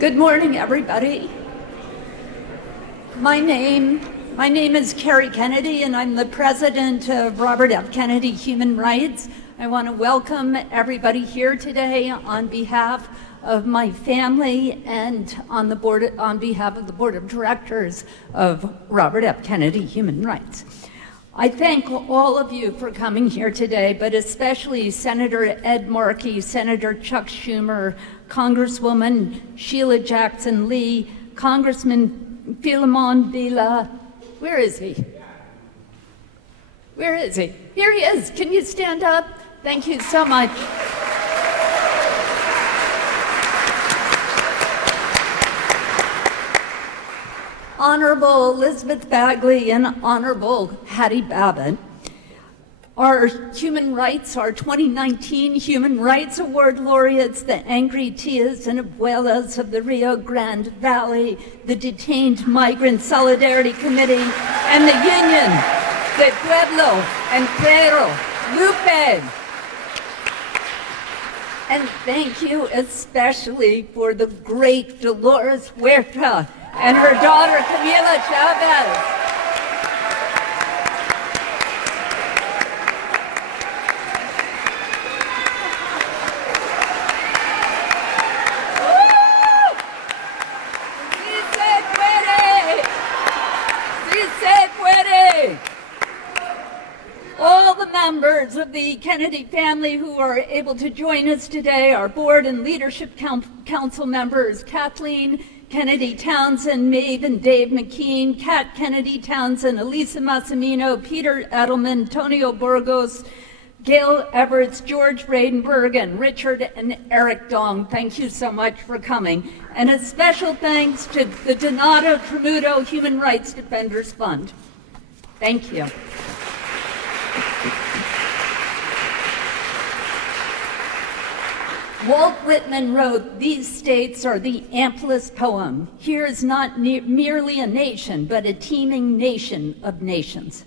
Good morning, everybody. My name is Carrie Kennedy, and I'm the president of Robert F. Kennedy Human Rights. I want to welcome everybody here today on behalf of my family and on behalf of the board of directors of Robert F. Kennedy Human Rights. I thank all of you for coming here today, but especially Senator Ed Markey, Senator Chuck Schumer, Congresswoman Sheila Jackson Lee, Congressman Philemon Villa. Where is he? Where is he? Here he is. Can you stand up? Thank you so much. Honorable Elizabeth Bagley and Honorable Hattie Babbitt. Our 2019 Human Rights Award laureates, the Angry Tias and Abuelas of the Rio Grande Valley, the Detained Migrant Solidarity Committee, and the Unión del Pueblo Entero, LUPE. And thank you especially for the great Dolores Huerta and her daughter Camila Chávez. Members of the Kennedy family who are able to join us today, our board and leadership council members, Kathleen Kennedy Townsend, Maeve and Dave McKean, Kat Kennedy Townsend, Elisa Massimino, Peter Edelman, Tonio Burgos, Gail Everts, George Bradenberg, and Richard and Eric Dong. Thank you so much for coming. And a special thanks to the Donato Tramuto Human Rights Defenders Fund. Thank you. Walt Whitman wrote, "These states are the amplest poem. Here is not merely a nation, but a teeming nation of nations."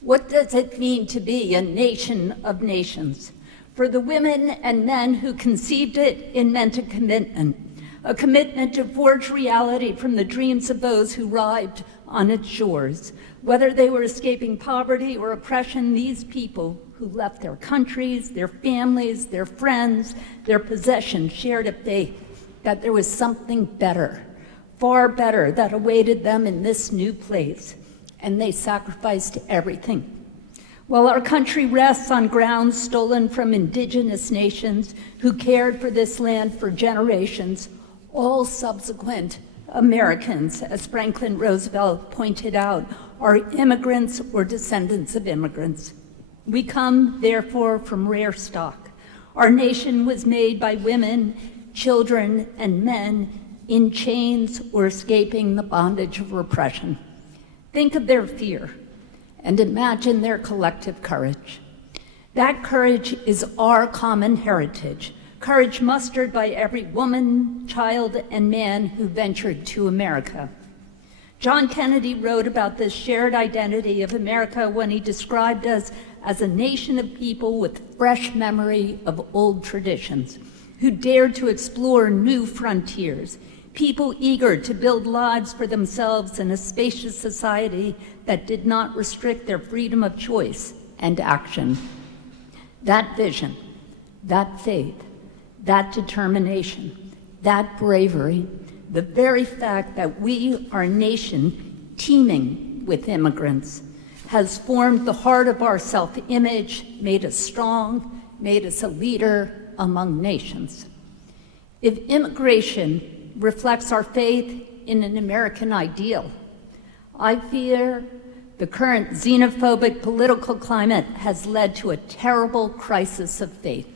What does it mean to be a nation of nations? For the women and men who conceived it, it meant a commitment to forge reality from the dreams of those who arrived on its shores. Whether they were escaping poverty or oppression, these people who left their countries, their families, their friends, their possessions, shared a faith that there was something better, far better, that awaited them in this new place, and they sacrificed everything. While our country rests on ground stolen from indigenous nations who cared for this land for generations, all subsequent Americans, as Franklin Roosevelt pointed out, are immigrants or descendants of immigrants. We come, therefore, from rare stock. Our nation was made by women, children, and men in chains or escaping the bondage of repression. Think of their fear and imagine their collective courage. That courage is our common heritage, courage mustered by every woman, child, and man who ventured to America. John Kennedy wrote about this shared identity of America when he described us as a nation of people with fresh memory of old traditions, who dared to explore new frontiers, people eager to build lives for themselves in a spacious society that did not restrict their freedom of choice and action. That vision, that faith, that determination, that bravery, the very fact that we are a nation teeming with immigrants has formed the heart of our self-image, made us strong, made us a leader among nations. If immigration reflects our faith in an American ideal, I fear the current xenophobic political climate has led to a terrible crisis of faith.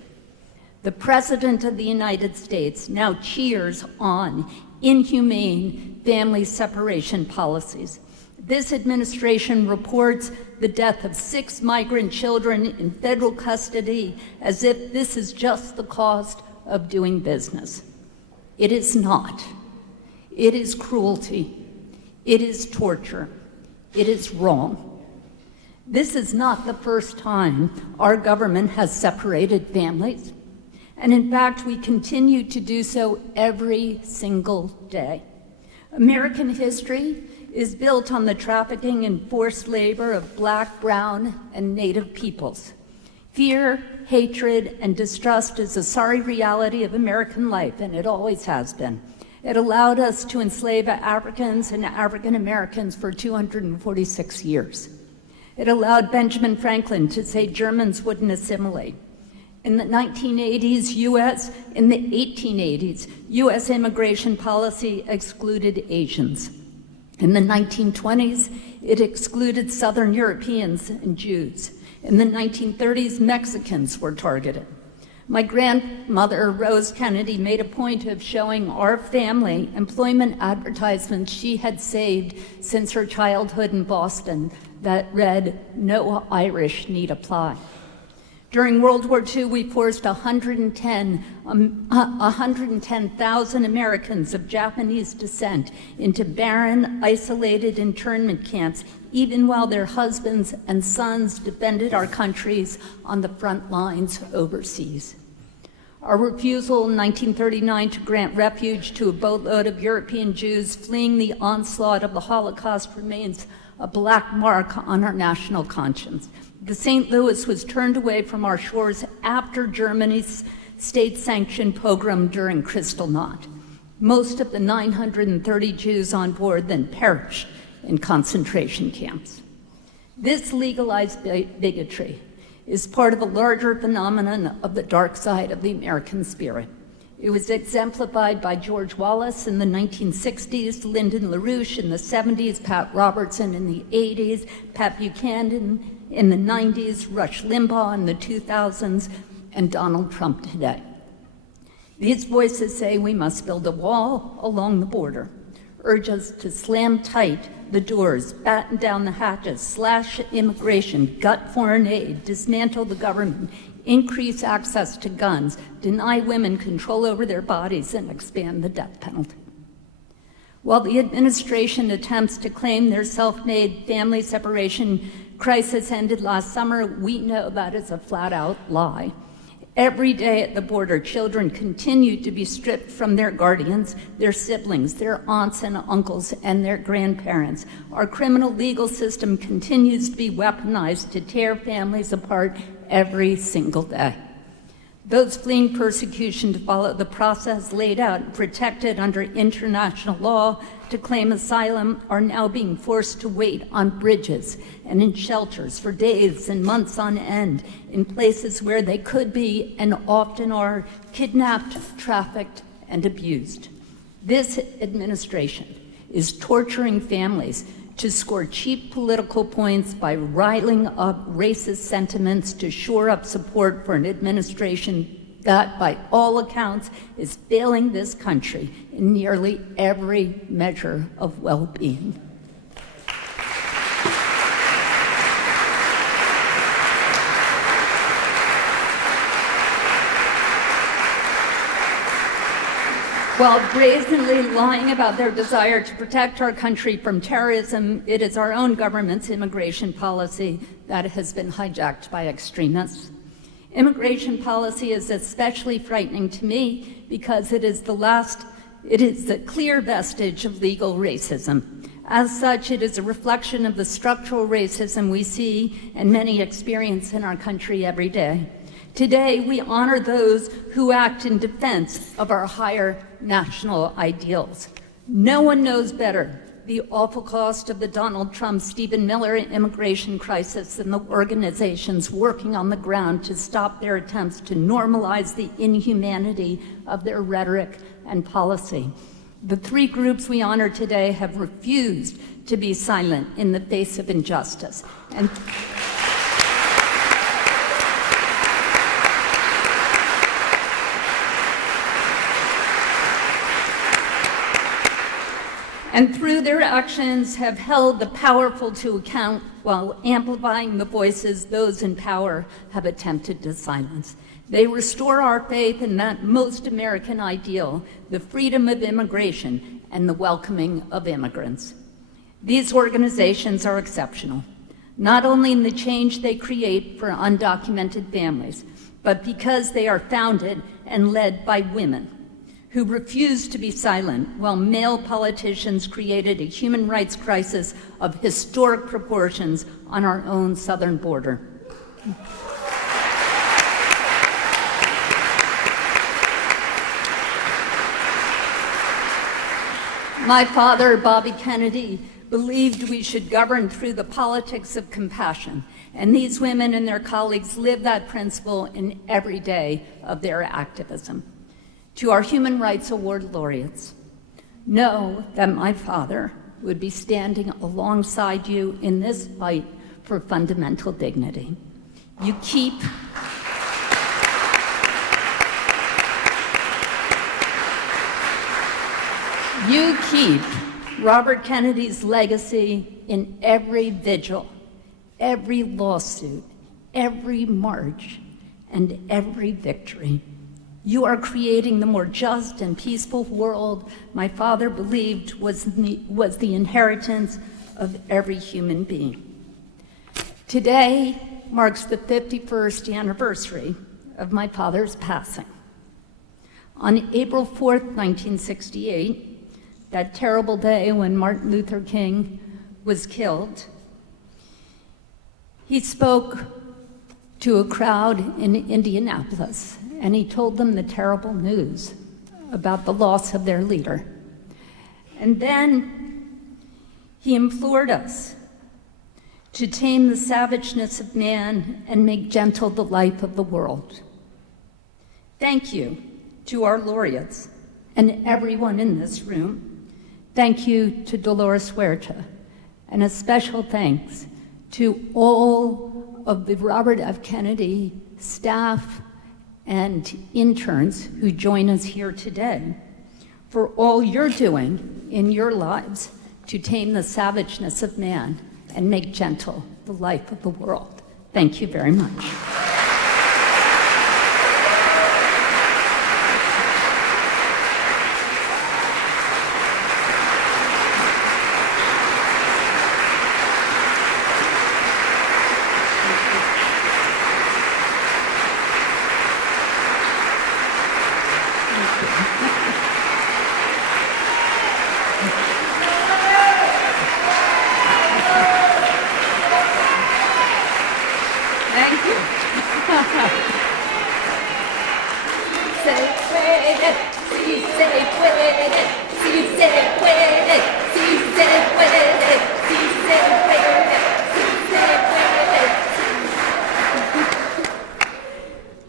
The President of the United States now cheers on inhumane family separation policies. This administration reports the death of 6 migrant children in federal custody as if this is just the cost of doing business. It is not. It is cruelty. It is torture. It is wrong. This is not the first time our government has separated families. And in fact, we continue to do so every single day. American history is built on the trafficking and forced labor of Black, brown, and Native peoples. Fear, hatred, and distrust is a sorry reality of American life, and it always has been. It allowed us to enslave Africans and African Americans for 246 years. It allowed Benjamin Franklin to say Germans wouldn't assimilate. In the 1880s, U.S. immigration policy excluded Asians. In the 1920s, it excluded Southern Europeans and Jews. In the 1930s, Mexicans were targeted. My grandmother, Rose Kennedy, made a point of showing our family employment advertisements she had saved since her childhood in Boston that read, "No Irish need apply." During World War II, we forced 110,000 Americans of Japanese descent into barren, isolated internment camps, even while their husbands and sons defended our countries on the front lines overseas. Our refusal in 1939 to grant refuge to a boatload of European Jews fleeing the onslaught of the Holocaust remains a black mark on our national conscience. The St. Louis was turned away from our shores after Germany's state-sanctioned pogrom during Kristallnacht. Most of the 930 Jews on board then perished in concentration camps. This legalized bigotry is part of a larger phenomenon of the dark side of the American spirit. It was exemplified by George Wallace in the 1960s, Lyndon LaRouche in the 70s, Pat Robertson in the 80s, Pat Buchanan in the 90s, Rush Limbaugh in the 2000s, and Donald Trump today. These voices say we must build a wall along the border, urge us to slam tight the doors, batten down the hatches, slash immigration, gut foreign aid, dismantle the government, increase access to guns, deny women control over their bodies, and expand the death penalty. While the administration attempts to claim their self-made family separation crisis ended last summer, we know that is a flat-out lie. Every day at the border, children continue to be stripped from their guardians, their siblings, their aunts and uncles, and their grandparents. Our criminal legal system continues to be weaponized to tear families apart every single day. Those fleeing persecution to follow the process laid out and protected under international law to claim asylum are now being forced to wait on bridges and in shelters for days and months on end in places where they could be and often are kidnapped, trafficked, and abused. This administration is torturing families to score cheap political points by riling up racist sentiments to shore up support for an administration that, by all accounts, is failing this country in nearly every measure of well-being. While brazenly lying about their desire to protect our country from terrorism, it is our own government's immigration policy that has been hijacked by extremists. Immigration policy is especially frightening to me because it is the clear vestige of legal racism. As such, it is a reflection of the structural racism we see and many experience in our country every day. Today, we honor those who act in defense of our higher national ideals. No one knows better the awful cost of the Donald Trump, Stephen Miller immigration crisis than the organizations working on the ground to stop their attempts to normalize the inhumanity of their rhetoric and policy. The three groups we honor today have refused to be silent in the face of injustice. And through their actions have held the powerful to account while amplifying the voices those in power have attempted to silence. They restore our faith in that most American ideal, the freedom of immigration and the welcoming of immigrants. These organizations are exceptional. not only in the change they create for undocumented families, but because they are founded and led by women who refused to be silent while male politicians created a human rights crisis of historic proportions on our own southern border. My father, Bobby Kennedy, believed we should govern through the politics of compassion, and these women and their colleagues live that principle in every day of their activism. To our Human Rights Award laureates, know that my father would be standing alongside you in this fight for fundamental dignity. You keep Robert Kennedy's legacy in every vigil, every lawsuit, every march, and every victory. You are creating the more just and peaceful world my father believed was the inheritance of every human being. Today marks the 51st anniversary of my father's passing. On April 4th, 1968, that terrible day when Martin Luther King was killed, he spoke to a crowd in Indianapolis, and he told them the terrible news about the loss of their leader. And then he implored us to tame the savageness of man and make gentle the life of the world. Thank you to our laureates and everyone in this room. Thank you to Dolores Huerta, and a special thanks to all of the Robert F. Kennedy staff and interns who join us here today for all you're doing in your lives to tame the savageness of man and make gentle the life of the world. Thank you very much.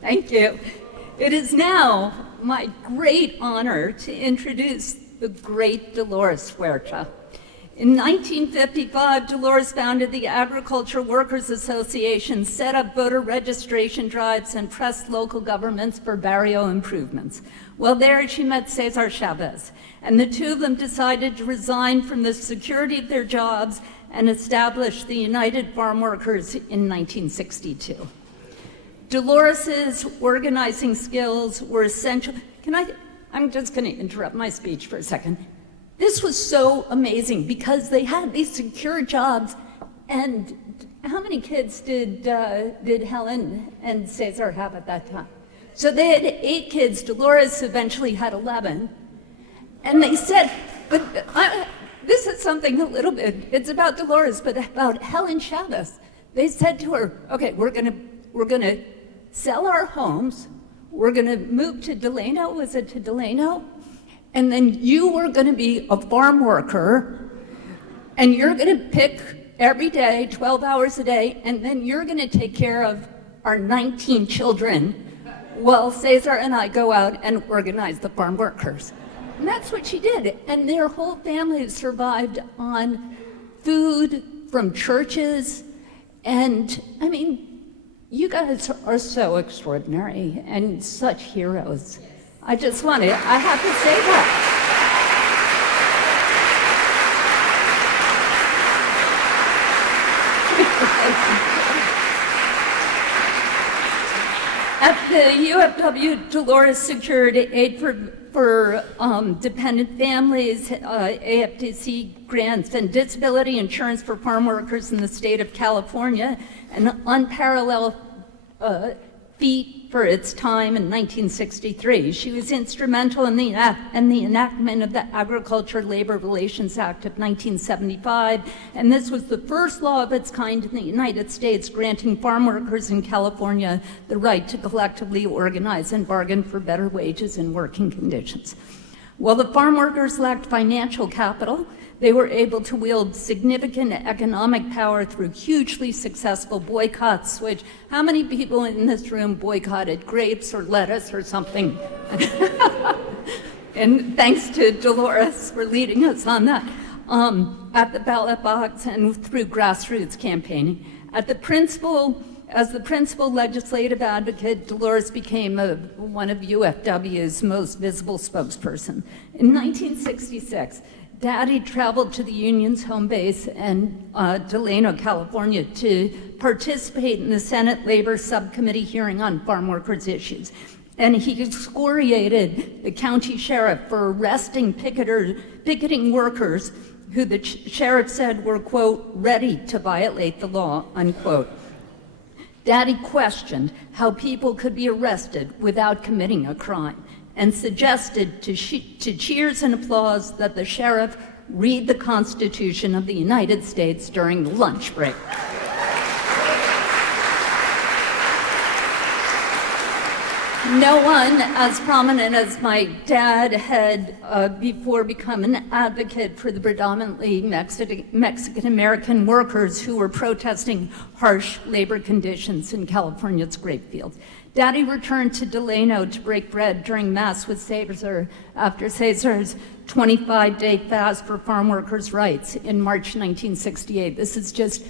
Thank you. It is now my great honor to introduce the great Dolores Huerta. In 1955, Dolores founded the Agriculture Workers Association, set up voter registration drives, and pressed local governments for barrio improvements. While there, she met César Chávez, and the two of them decided to resign from the security of their jobs and establish the United Farm Workers in 1962. Dolores's organizing skills were essential. I'm just going to interrupt my speech for a second. This was so amazing because they had these secure jobs, and how many kids did Helen and César have at that time? So they had 8 kids. Dolores eventually had 11. And they said, but this is something a little bit, it's about Dolores, but about Helen Chávez. They said to her, okay, we're gonna sell our homes, we're gonna move to Delano, was it to Delano? And then you were gonna be a farm worker, and you're gonna pick every day, 12 hours a day, and then you're gonna take care of our 19 children while César and I go out and organize the farm workers. And that's what she did. And their whole family survived on food from churches. And I mean, you guys are so extraordinary and such heroes. I have to say that. At the UFW, Dolores secured aid for dependent families, AFDC grants, and disability insurance for farm workers in the state of California, an unparalleled feat for its time in 1963. She was instrumental in the enactment of the Agriculture Labor Relations Act of 1975, and this was the first law of its kind in the United States granting farm workers in California the right to collectively organize and bargain for better wages and working conditions. While the farm workers lacked financial capital, they were able to wield significant economic power through hugely successful boycotts, which, how many people in this room boycotted grapes or lettuce or something? And thanks to Dolores for leading us on that, at the ballot box and through grassroots campaigning. As the principal legislative advocate, Dolores became one of UFW's most visible spokesperson. In 1966, Daddy traveled to the union's home base in Delano, California, to participate in the Senate Labor Subcommittee hearing on farm workers' issues. And he excoriated the county sheriff for arresting picketing workers who the sheriff said were, quote, ready to violate the law, unquote. Daddy questioned how people could be arrested without committing a crime, and suggested to cheers and applause that the sheriff read the Constitution of the United States during the lunch break. No one as prominent as my dad had before become an advocate for the predominantly Mexican-American workers who were protesting harsh labor conditions in California's grape fields. Daddy returned to Delano to break bread during Mass with César after César's 25-day fast for farm workers' rights in March 1968. This is just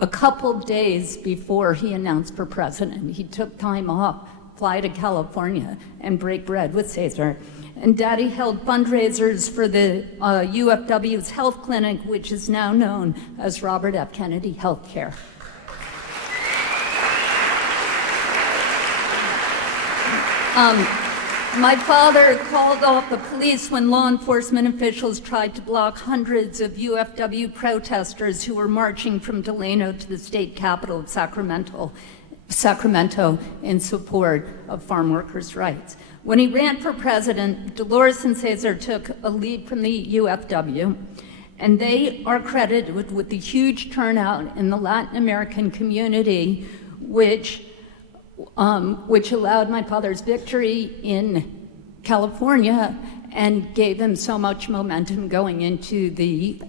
a couple days before he announced for president. He took time off, fly to California, and break bread with César. And Daddy held fundraisers for the UFW's health clinic, which is now known as Robert F. Kennedy Healthcare. My father called off the police when law enforcement officials tried to block hundreds of UFW protesters who were marching from Delano to the state capital of Sacramento in support of farm workers' rights. When he ran for president, Dolores and César took a lead from the UFW, and they are credited with the huge turnout in the Latin American community, which allowed my father's victory in California and gave him so much momentum going into the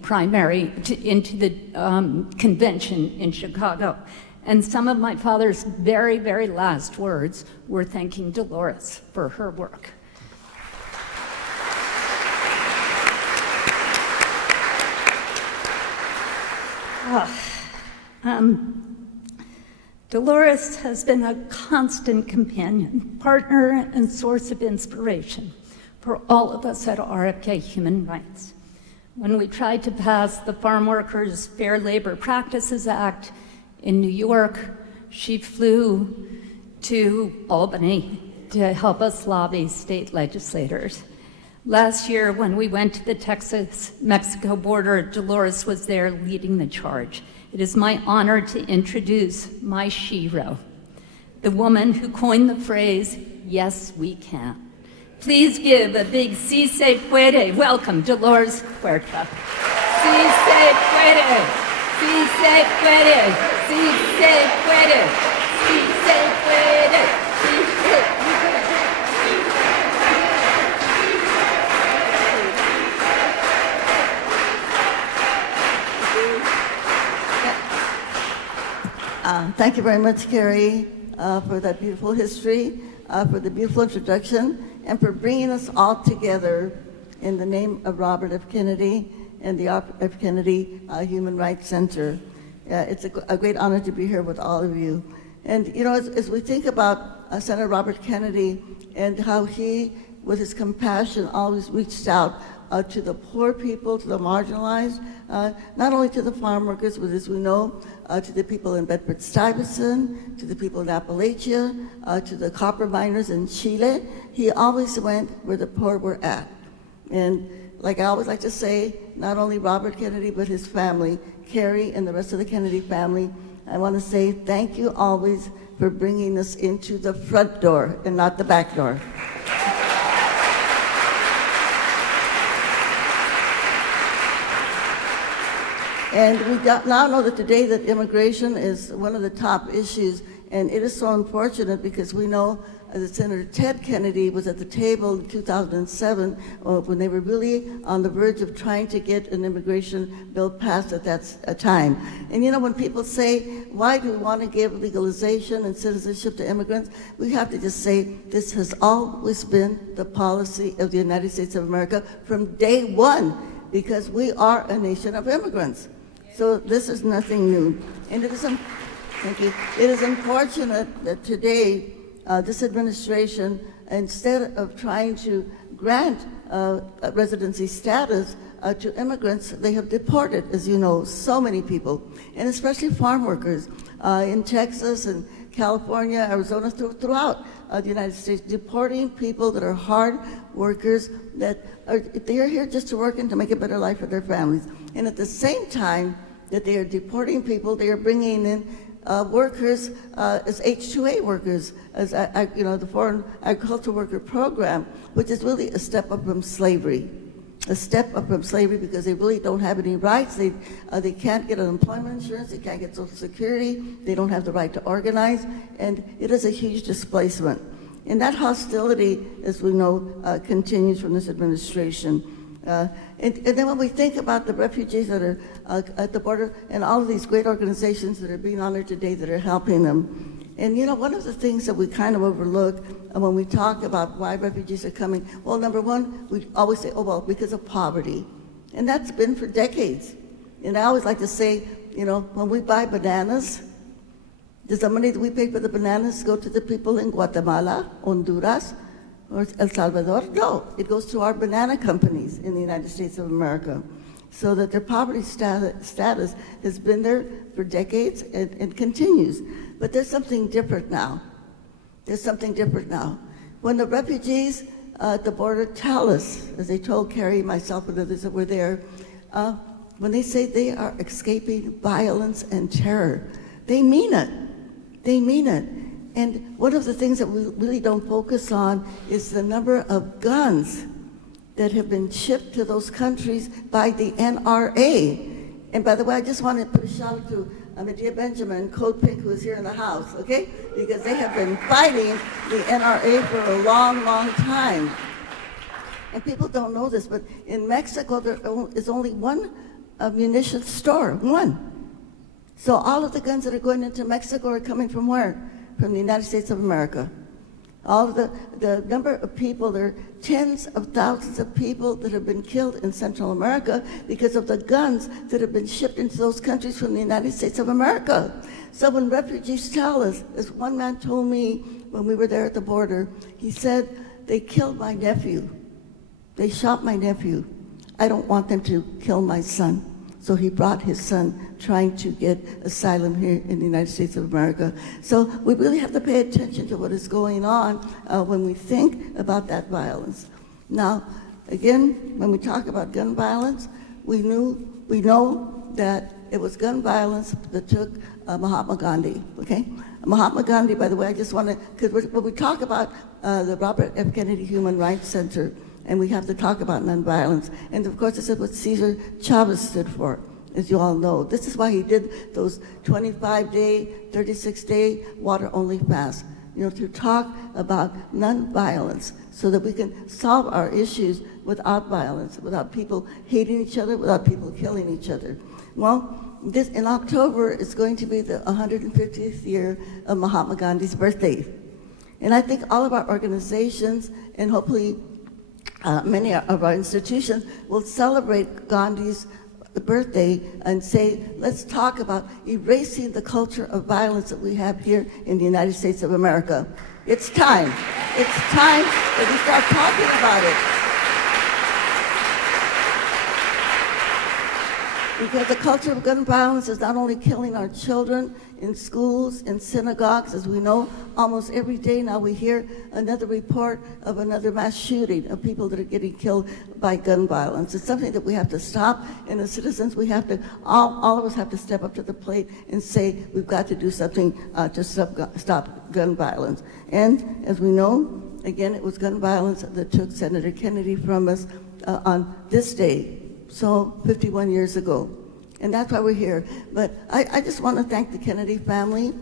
convention in Chicago. And some of my father's very, very last words were thanking Dolores for her work. Dolores has been a constant companion, partner, and source of inspiration for all of us at RFK Human Rights. When we tried to pass the Farm Workers Fair Labor Practices Act in New York, she flew to Albany to help us lobby state legislators. Last year, when we went to the Texas-Mexico border, Dolores was there leading the charge. It is my honor to introduce my shero, the woman who coined the phrase, "Yes, we can." Please give a big "Si se puede." Welcome, Dolores Huerta. Si se puede, si se puede, si se puede, si se puede, si se puede. Thank you very much, Carrie, for that beautiful history, for the beautiful introduction, and for bringing us all together in the name of Robert F. Kennedy and the F. Kennedy Human Rights Center. It's a great honor to be here with all of you. And you know, as we think about Senator Robert Kennedy and how he, with his compassion, always reached out to the poor people, to the marginalized, not only to the farm workers, but as we know, to the people in Bedford-Stuyvesant, to the people in Appalachia, to the copper miners in Chile. He always went where the poor were at. And like I always like to say, not only Robert Kennedy, but his family, Carrie and the rest of the Kennedy family, I want to say thank you always for bringing us into the front door and not the back door. And we now know that today that immigration is one of the top issues, and it is so unfortunate because we know that Senator Ted Kennedy was at the table in 2007 when they were really on the verge of trying to get an immigration bill passed at that time. And you know, when people say, why do we want to give legalization and citizenship to immigrants, we have to just say this has always been the policy of the United States of America from day one, because we are a nation of immigrants. So this is nothing new. And it is, thank you. It is unfortunate that today this administration, instead of trying to grant residency status to immigrants, they have deported, as you know, so many people, and especially farm workers in Texas and California, Arizona, throughout the United States, deporting people that are hard workers, that they are here just to work and to make a better life for their families. And at the same time that they are deporting people, they are bringing in workers as H-2A workers, as you know, the Foreign Agricultural Worker Program, which is really a step up from slavery. A step up from slavery because they really don't have any rights. They can't get unemployment insurance, they can't get Social Security, they don't have the right to organize, and it is a huge displacement. And that hostility, as we know, continues from this administration. And then when we think about the refugees that are at the border and all of these great organizations that are being honored today that are helping them, and you know, one of the things that we kind of overlook when we talk about why refugees are coming, well, number one, we always say, oh, well, because of poverty. And that's been for decades. And I always like to say, you know, when we buy bananas, does the money that we pay for the bananas go to the people in Guatemala, Honduras, or El Salvador? No, it goes to our banana companies in the United States of America. So that their poverty status has been there for decades and continues. But there's something different now. There's something different now. When the refugees at the border tell us, as they told Carrie, myself, and others that were there, when they say they are escaping violence and terror, they mean it. They mean it. And one of the things that we really don't focus on is the number of guns that have been shipped to those countries by the NRA. And by the way, I just want to put a shout out to Medea Benjamin, Code Pink, who is here in the house, okay? Because they have been fighting the NRA for a long, long time. And people don't know this, but in Mexico, there is only one munitions store, one. So all of the guns that are going into Mexico are coming from where? From the United States of America. All of the number of people, there are tens of thousands of people that have been killed in Central America because of the guns that have been shipped into those countries from the United States of America. So when refugees tell us, as one man told me when we were there at the border, he said, they killed my nephew. They shot my nephew. I don't want them to kill my son. So he brought his son trying to get asylum here in the United States of America. So we really have to pay attention to what is going on when we think about that violence. Now, again, when we talk about gun violence, we know that it was gun violence that took Mahatma Gandhi, okay? Mahatma Gandhi, by the way, I just want to, because when we talk about the Robert F. Kennedy Human Rights Center, and we have to talk about nonviolence. And of course, this is what César Chávez stood for, as you all know. This is why he did those 25-day, 36-day water-only fasts, you know, to talk about nonviolence so that we can solve our issues without violence, without people hating each other, without people killing each other. Well, this, in October, is going to be the 150th year of Mahatma Gandhi's birthday. And I think all of our organizations, and hopefully many of our institutions, will celebrate Gandhi's birthday and say, let's talk about erasing the culture of violence that we have here in the United States of America. It's time. It's time that we start talking about it. Because the culture of gun violence is not only killing our children in schools, in synagogues, as we know, almost every day now we hear another report of another mass shooting of people that are getting killed by gun violence. It's something that we have to stop, and as citizens, we have to, all of us have to step up to the plate and say, we've got to do something to stop gun violence. And as we know, again, it was gun violence that took Senator Kennedy from us on this day, so 51 years ago. And that's why we're here. But I just want to thank the Kennedy family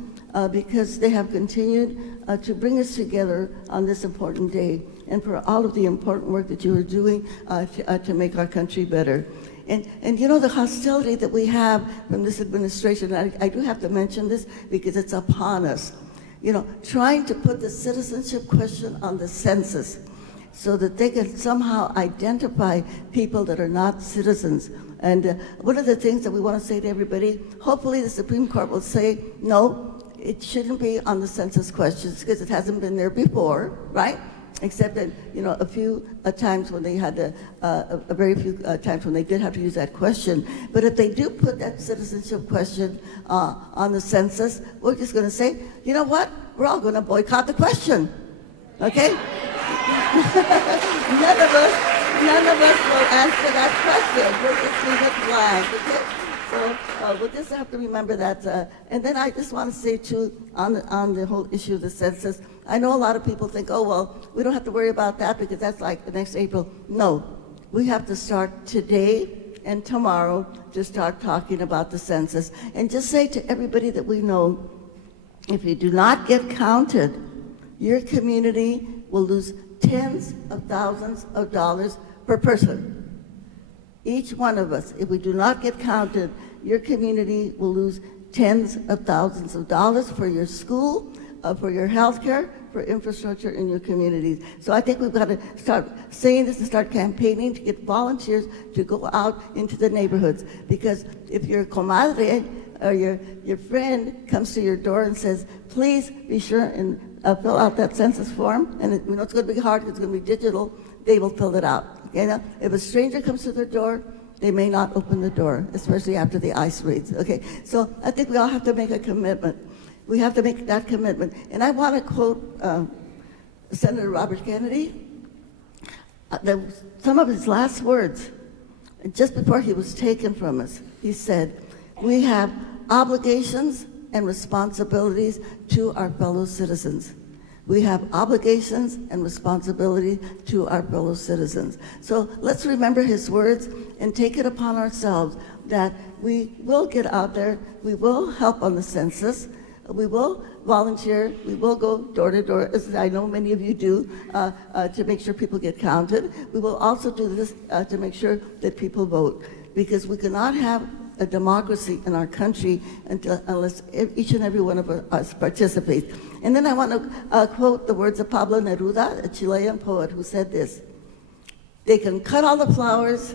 because they have continued to bring us together on this important day and for all of the important work that you are doing to make our country better. And you know, the hostility that we have from this administration, I do have to mention this because it's upon us. You know, trying to put the citizenship question on the census so that they can somehow identify people that are not citizens. And one of the things that we want to say to everybody, hopefully the Supreme Court will say, no, it shouldn't be on the census questions because it hasn't been there before, right? Except that, you know, a few times when they had a very few times when they did have to use that question. But if they do put that citizenship question on the census, we're just going to say, you know what? We're all going to boycott the question, okay? None of us will answer that question. We'll just leave it blank, okay? So we'll just have to remember that. And then I just want to say, too, on the whole issue of the census, I know a lot of people think, oh, well, we don't have to worry about that because that's like the next April. No, we have to start today and tomorrow to start talking about the census. And just say to everybody that we know, if you do not get counted, your community will lose tens of thousands of dollars per person. Each one of us, if we do not get counted, your community will lose tens of thousands of dollars for your school, for your health care, for infrastructure in your communities. So I think we've got to start saying this and start campaigning to get volunteers to go out into the neighborhoods. Because if your comadre or your friend comes to your door and says, please be sure and fill out that census form, and we know it's going to be hard, it's going to be digital, they will fill it out. Okay? Now, if a stranger comes to their door, they may not open the door, especially after the ICE raids. Okay, so I think we all have to make a commitment. We have to make that commitment. And I want to quote Senator Robert Kennedy, some of his last words, just before he was taken from us. He said, we have obligations and responsibilities to our fellow citizens. We have obligations and responsibility to our fellow citizens. So let's remember his words and take it upon ourselves that we will get out there, we will help on the census, we will volunteer, we will go door to door, as I know many of you do, to make sure people get counted. We will also do this to make sure that people vote, because we cannot have a democracy in our country unless each and every one of us participates. And then I want to quote the words of Pablo Neruda, a Chilean poet, who said this: they can cut all the flowers,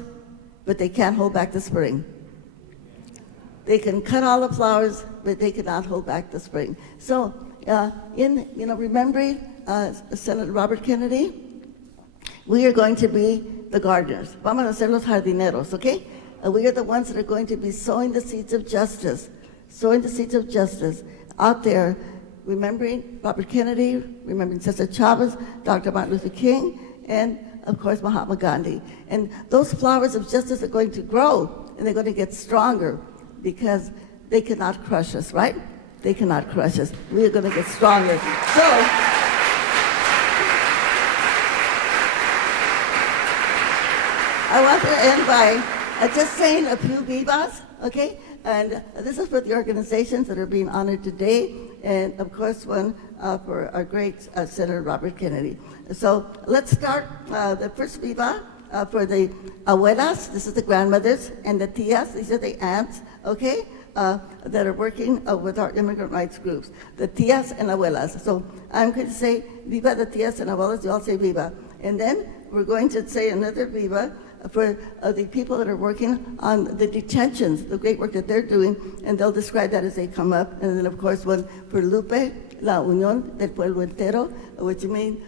but they can't hold back the spring. They can cut all the flowers, but they cannot hold back the spring. So, remembering Senator Robert Kennedy, we are going to be the gardeners. Vamos a ser los jardineros, okay? We are the ones that are going to be sowing the seeds of justice out there, remembering Robert Kennedy, remembering César Chávez, Dr. Martin Luther King, and of course Mahatma Gandhi. And those flowers of justice are going to grow, and they're going to get stronger, because they cannot crush us, right? They cannot crush us. We are going to get stronger. So, I want to end by just saying a few vivas, okay? And this is for the organizations that are being honored today, and of course one for our great Senator Robert Kennedy. So let's start the first viva for the abuelas, this is the grandmothers, and the tias, these are the aunts, okay? That are working with our immigrant rights groups, the tias and abuelas. So I'm going to say viva the tias and abuelas, you all say viva. And then we're going to say another viva for the people that are working on the detentions, the great work that they're doing, and they'll describe that as they come up. And then, of course, one for LUPE, La Unión del Pueblo Entero, which means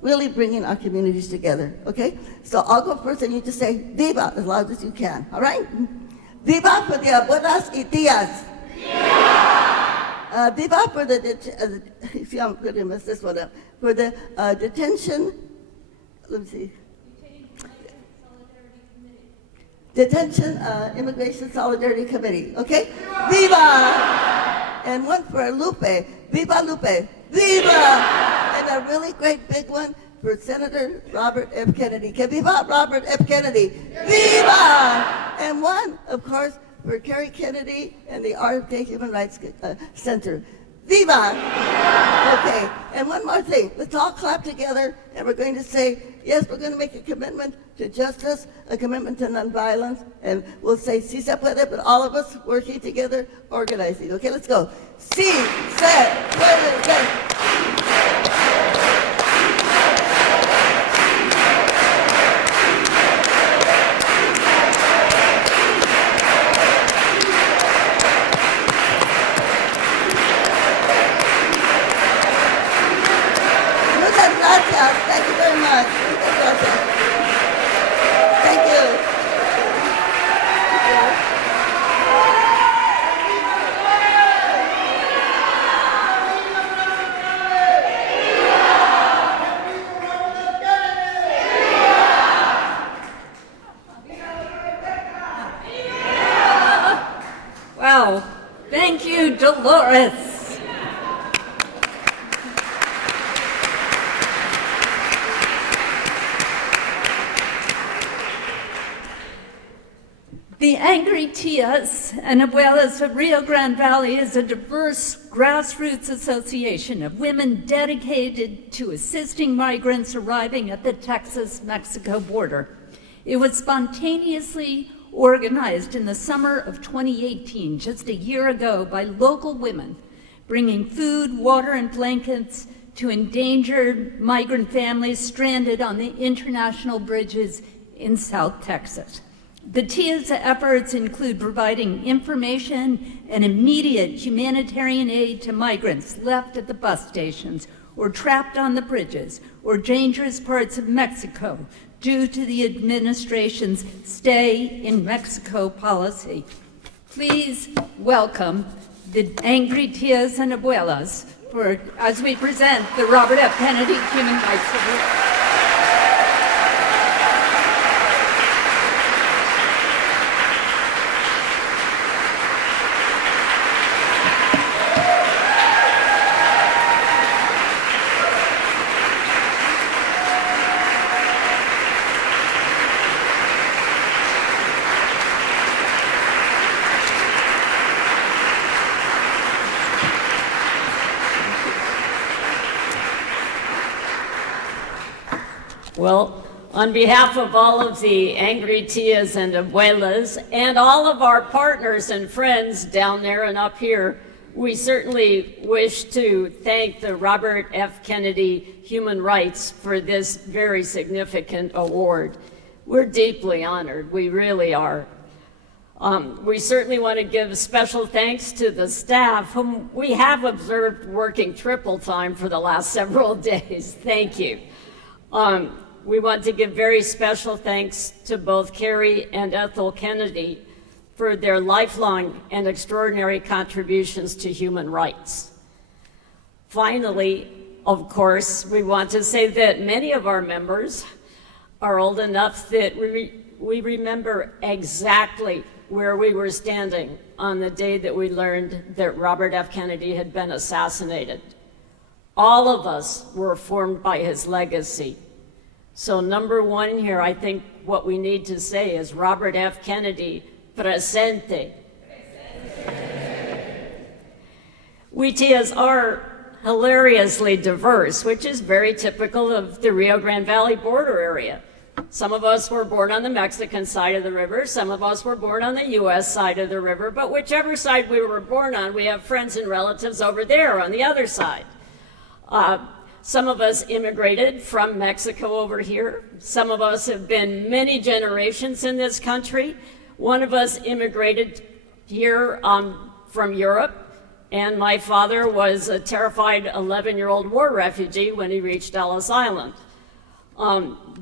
really bringing our communities together, okay? So I'll go first, and you just say, viva, as loud as you can, all right? Viva for the abuelas y tias. Viva for the, see, I'm going to mess this one up, for the detention, let me see. Detention Immigration Solidarity Committee, okay? Viva! And one for LUPE, Viva LUPE, Viva! And a really great big one for Senator Robert F. Kennedy. Que viva Robert F. Kennedy, Viva! And one, of course, for Kerry Kennedy and the RFK Human Rights Center. Viva! Okay, and one more thing. Let's all clap together, and we're going to say, yes, we're going to make a commitment to justice, a commitment to nonviolence, and we'll say, si se puede, but all of us working together, organizing. Okay, let's go. Si se puede. Thank you very much. Thank you. Wow. Thank you, Dolores. The Angry Tias and Abuelas of Rio Grande Valley is a diverse grassroots association of women dedicated to assisting migrants arriving at the Texas-Mexico border. It was spontaneously organized in the summer of 2018, just a year ago, by local women, bringing food, water, and blankets to endangered migrant families stranded on the international bridges in South Texas. The TIA's efforts include providing information and immediate humanitarian aid to migrants left at the bus stations or trapped on the bridges or dangerous parts of Mexico due to the administration's stay in Mexico policy. Please welcome the Angry Tias and Abuelas as we present the Robert F. Kennedy Human Rights Award. Well, on behalf of all of the Angry Tias and Abuelas and all of our partners and friends down there and up here, we certainly wish to thank the Robert F. Kennedy Human Rights for this very significant award. We're deeply honored, we really are. We certainly want to give special thanks to the staff, whom we have observed working triple time for the last several days. Thank you. We want to give very special thanks to both Kerry and Ethel Kennedy for their lifelong and extraordinary contributions to human rights. Finally, of course, we want to say that many of our members are old enough that we remember exactly where we were standing on the day that we learned that Robert F. Kennedy had been assassinated. All of us were formed by his legacy. So number one here, I think what we need to say is Robert F. Kennedy, presente. We Tias are hilariously diverse, which is very typical of the Rio Grande Valley border area. Some of us were born on the Mexican side of the river, some of us were born on the US side of the river, but whichever side we were born on, we have friends and relatives over there on the other side. Some of us immigrated from Mexico over here. Some of us have been many generations in this country. One of us immigrated here from Europe, and my father was a terrified 11-year-old war refugee when he reached Ellis Island.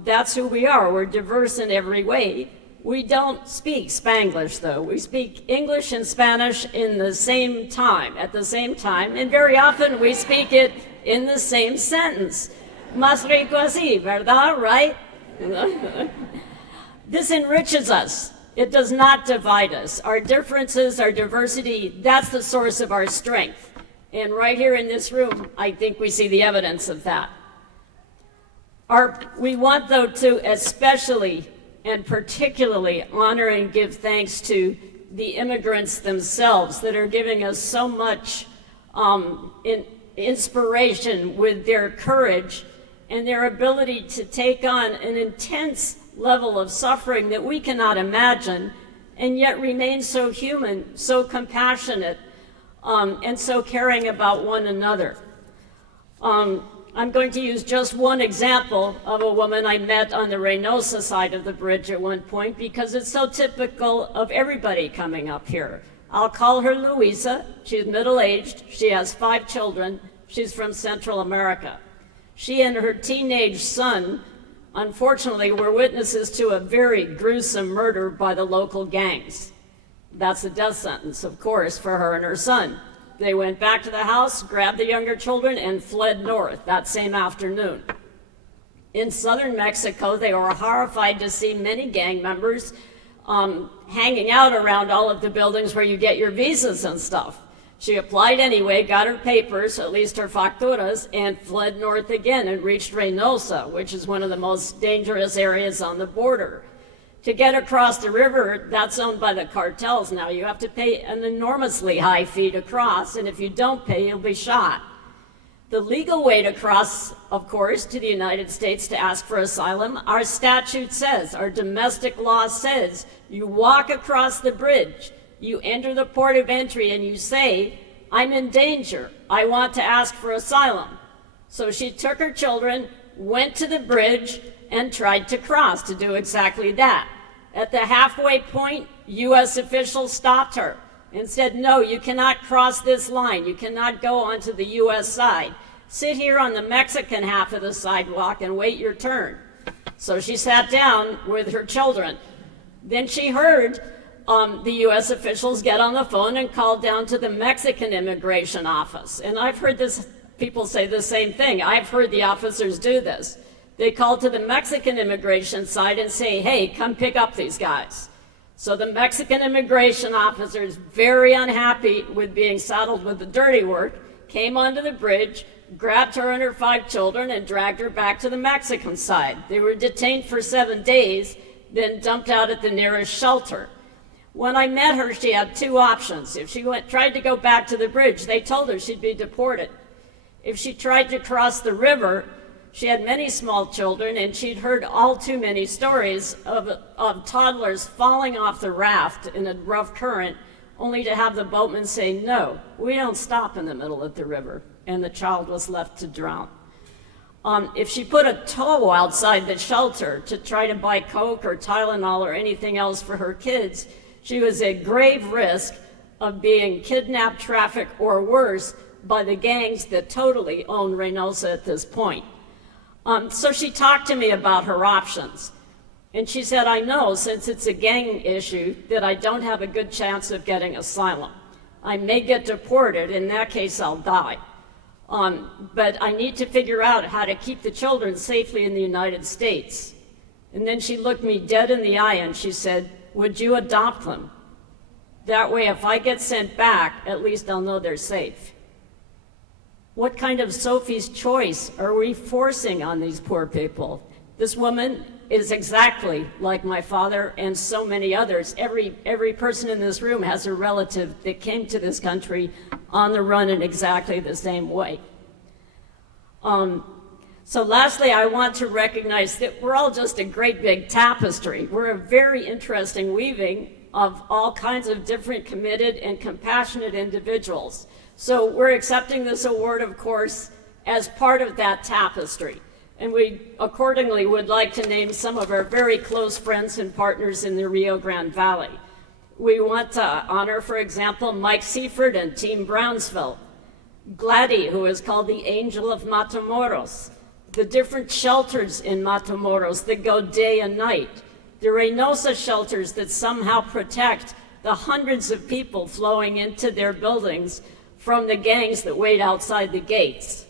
That's who we are. We're diverse in every way. We don't speak Spanglish, though. We speak English and Spanish in the same time, at the same time, and very often we speak it in the same sentence. Más rico así, ¿verdad? Right? This enriches us. It does not divide us. Our differences, our diversity, that's the source of our strength. And right here in this room, I think we see the evidence of that. We want, though, to especially and particularly honor and give thanks to the immigrants themselves that are giving us so much inspiration with their courage and their ability to take on an intense level of suffering that we cannot imagine, and yet remain so human, so compassionate, and so caring about one another. I'm going to use just one example of a woman I met on the Reynosa side of the bridge at one point, because it's so typical of everybody coming up here. I'll call her Luisa. She's middle-aged. She has 5 children. She's from Central America. She and her teenage son, unfortunately, were witnesses to a very gruesome murder by the local gangs. That's a death sentence, of course, for her and her son. They went back to the house, grabbed the younger children, and fled north that same afternoon. In southern Mexico, they were horrified to see many gang members hanging out around all of the buildings where you get your visas and stuff. She applied anyway, got her papers, at least her facturas, and fled north again and reached Reynosa, which is one of the most dangerous areas on the border. To get across the river, that's owned by the cartels now. You have to pay an enormously high fee to cross, and if you don't pay, you'll be shot. The legal way to cross, of course, to the United States to ask for asylum, our statute says, our domestic law says, you walk across the bridge, you enter the port of entry, and you say, I'm in danger, I want to ask for asylum. So she took her children, went to the bridge, and tried to cross to do exactly that. At the halfway point, U.S. officials stopped her and said, no, you cannot cross this line. You cannot go onto the U.S. side. Sit here on the Mexican half of the sidewalk and wait your turn. So she sat down with her children. Then she heard the U.S. officials get on the phone and call down to the Mexican immigration office. And I've heard people say the same thing. I've heard the officers do this. They call to the Mexican immigration side and say, hey, come pick up these guys. So the Mexican immigration officers, very unhappy with being saddled with the dirty work, came onto the bridge, grabbed her and her 5 children, and dragged her back to the Mexican side. They were detained for 7 days, then dumped out at the nearest shelter. When I met her, she had 2 options. If she tried to go back to the bridge, they told her she'd be deported. If she tried to cross the river, she had many small children, and she'd heard all too many stories of toddlers falling off the raft in a rough current, only to have the boatman say, no, we don't stop in the middle of the river, and the child was left to drown. If she put a tow outside the shelter to try to buy Coke or Tylenol or anything else for her kids, she was at grave risk of being kidnapped, trafficked, or worse, by the gangs that totally own Reynosa at this point. So she talked to me about her options. And she said, I know, since it's a gang issue, that I don't have a good chance of getting asylum. I may get deported. In that case, I'll die. But I need to figure out how to keep the children safely in the United States. And then she looked me dead in the eye and she said, would you adopt them? That way, if I get sent back, at least I'll know they're safe. What kind of Sophie's choice are we forcing on these poor people? This woman is exactly like my father and so many others. Every person in this room has a relative that came to this country on the run in exactly the same way. So lastly, I want to recognize that we're all just a great big tapestry. We're a very interesting weaving of all kinds of different committed and compassionate individuals. So we're accepting this award, of course, as part of that tapestry. And we accordingly would like to name some of our very close friends and partners in the Rio Grande Valley. We want to honor, for example, Mike Seaford and Team Brownsville, Gladys, who is called the Angel of Matamoros, the different shelters in Matamoros that go day and night, the Reynosa shelters that somehow protect the hundreds of people flowing into their buildings from the gangs that wait outside the gates.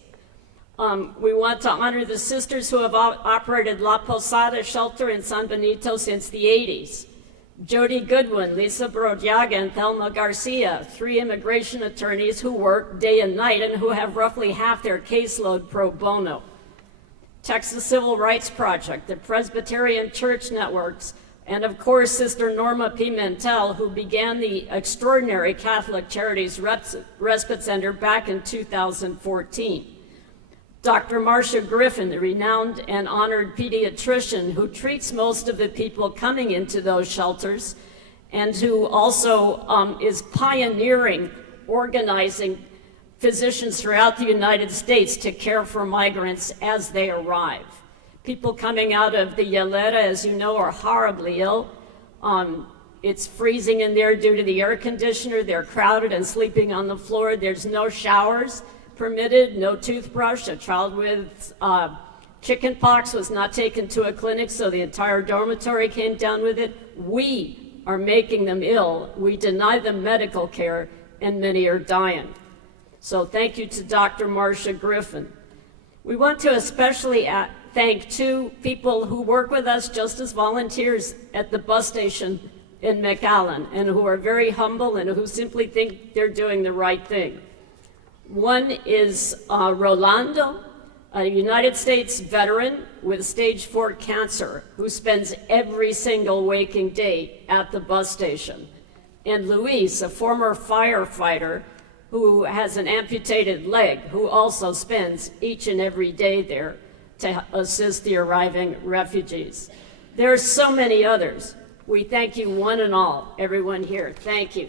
We want to honor the sisters who have operated La Posada shelter in San Benito since the 80s. Jody Goodwin, Lisa Brodiaga, and Thelma Garcia, 3 immigration attorneys who work day and night and who have roughly half their caseload pro bono. Texas Civil Rights Project, the Presbyterian Church Networks, and of course Sister Norma Pimentel, who began the extraordinary Catholic Charities Respite Center back in 2014. Dr. Marcia Griffin, the renowned and honored pediatrician who treats most of the people coming into those shelters and who also is pioneering organizing physicians throughout the United States to care for migrants as they arrive. People coming out of the Yalera, as you know, are horribly ill. It's freezing in there due to the air conditioner. They're crowded and sleeping on the floor. There's no showers permitted, no toothbrush. A child with chicken pox was not taken to a clinic, so the entire dormitory came down with it. We are making them ill. We deny them medical care, and many are dying. So thank you to Dr. Marcia Griffin. We want to especially thank 2 people who work with us just as volunteers at the bus station in McAllen and who are very humble and who simply think they're doing the right thing. One is Rolando, a United States veteran with stage 4 cancer who spends every single waking day at the bus station. And Luis, a former firefighter who has an amputated leg, who also spends each and every day there to assist the arriving refugees. There are so many others. We thank you one and all, everyone here. Thank you.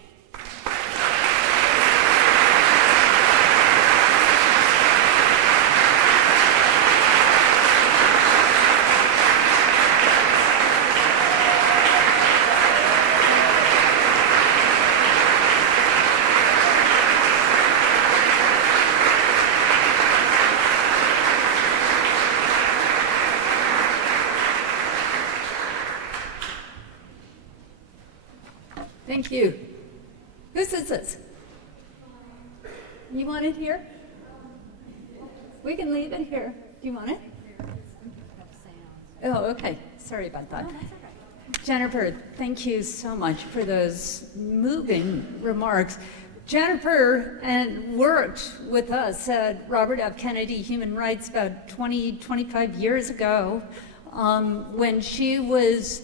Thank you. Whose is this? You want it here? We can leave it here. Do you want it? Oh, okay. Sorry about that. Jennifer, thank you so much for those moving remarks. Jennifer worked with us at Robert F. Kennedy Human Rights about 25 years ago when she was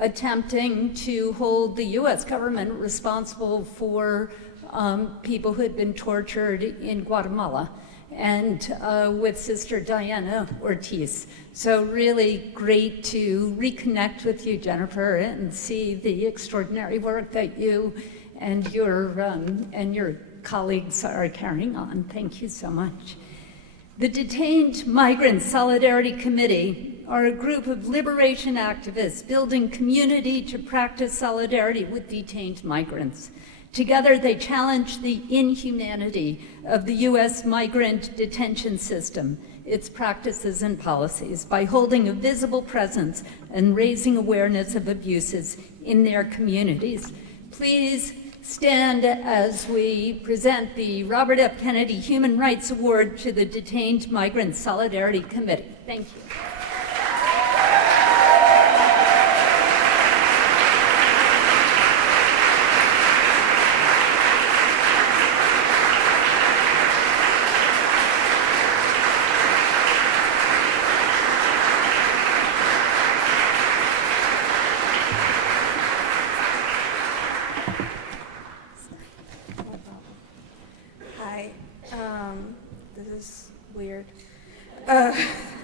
attempting to hold the U.S. government responsible for people who had been tortured in Guatemala, and with Sister Diana Ortiz. So really great to reconnect with you, Jennifer, and see the extraordinary work that you and your colleagues are carrying on. Thank you so much. The Detained Migrant Solidarity Committee are a group of liberation activists building community to practice solidarity with detained migrants. Together, they challenge the inhumanity of the U.S. migrant detention system, its practices and policies, by holding a visible presence and raising awareness of abuses in their communities. Please stand as we present the Robert F. Kennedy Human Rights Award to the Detained Migrant Solidarity Committee. Thank you.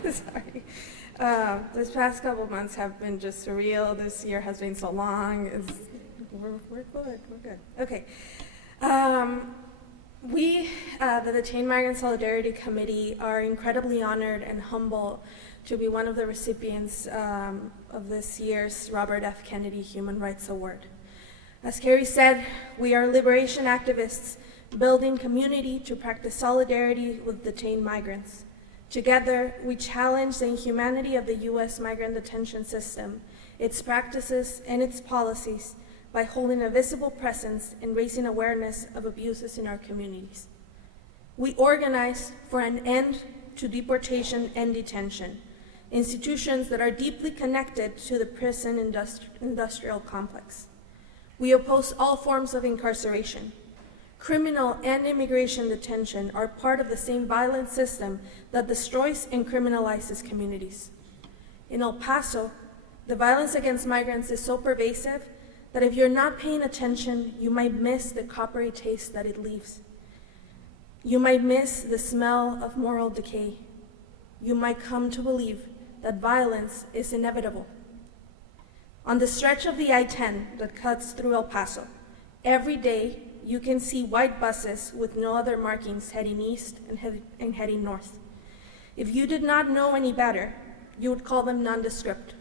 Sorry. This past couple months have been just surreal. This year has been so long. We're good. We're good. Okay. We, the Detained Migrant Solidarity Committee, are incredibly honored and humble to be one of the recipients of this year's Robert F. Kennedy Human Rights Award. As Carrie said, we are liberation activists building community to practice solidarity with detained migrants. Together, we challenge the inhumanity of the U.S. migrant detention system its practices, and its policies by holding a visible presence and raising awareness of abuses in our communities. We organize for an end to deportation and detention, institutions that are deeply connected to the prison industrial complex. We oppose all forms of incarceration. Criminal and immigration detention are part of the same violent system that destroys and criminalizes communities. In El Paso, the violence against migrants is so pervasive that if you're not paying attention, you might miss the coppery taste that it leaves. You might miss the smell of moral decay. You might come to believe that violence is inevitable. On the stretch of the I-10 that cuts through El Paso, every day you can see white buses with no other markings heading east and heading north. If you did not know any better, you would call them nondescript.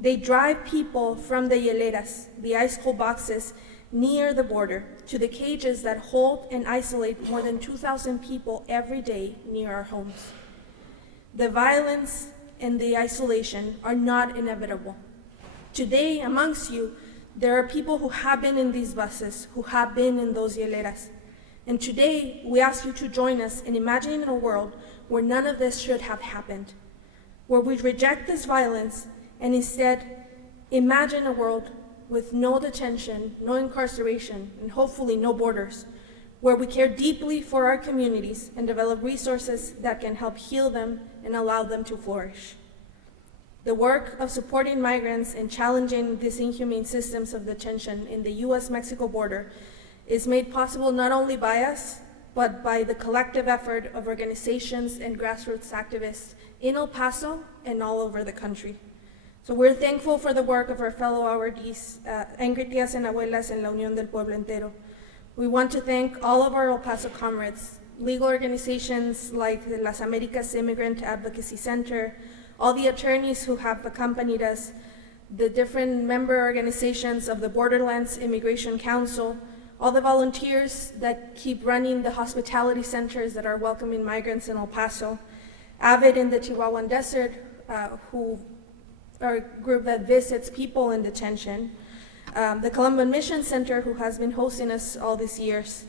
They drive people from the hieleras, the ice cold boxes near the border, to the cages that hold and isolate more than 2,000 people every day near our homes. The violence and the isolation are not inevitable. Today, amongst you, there are people who have been in these buses, who have been in those hieleras. And today, we ask you to join us in imagining a world where none of this should have happened, where we reject this violence and instead imagine a world with no detention, no incarceration, and hopefully no borders, where we care deeply for our communities and develop resources that can help heal them and allow them to flourish. The work of supporting migrants and challenging these inhumane systems of detention in the US-Mexico border is made possible not only by us, but by the collective effort of organizations and grassroots activists in El Paso and all over the country. So we're thankful for the work of our fellow awardees, Angry Tias and Abuelas and la Unión del Pueblo Entero. We want to thank all of our El Paso comrades, legal organizations like the Las Americas Immigrant Advocacy Center, all the attorneys who have accompanied us, the different member organizations of the Borderlands Immigration Council, all the volunteers that keep running the hospitality centers that are welcoming migrants in El Paso, AVID in the Chihuahuan Desert, who are a group that visits people in detention, the Colombian Mission Center, who has been hosting us all these years,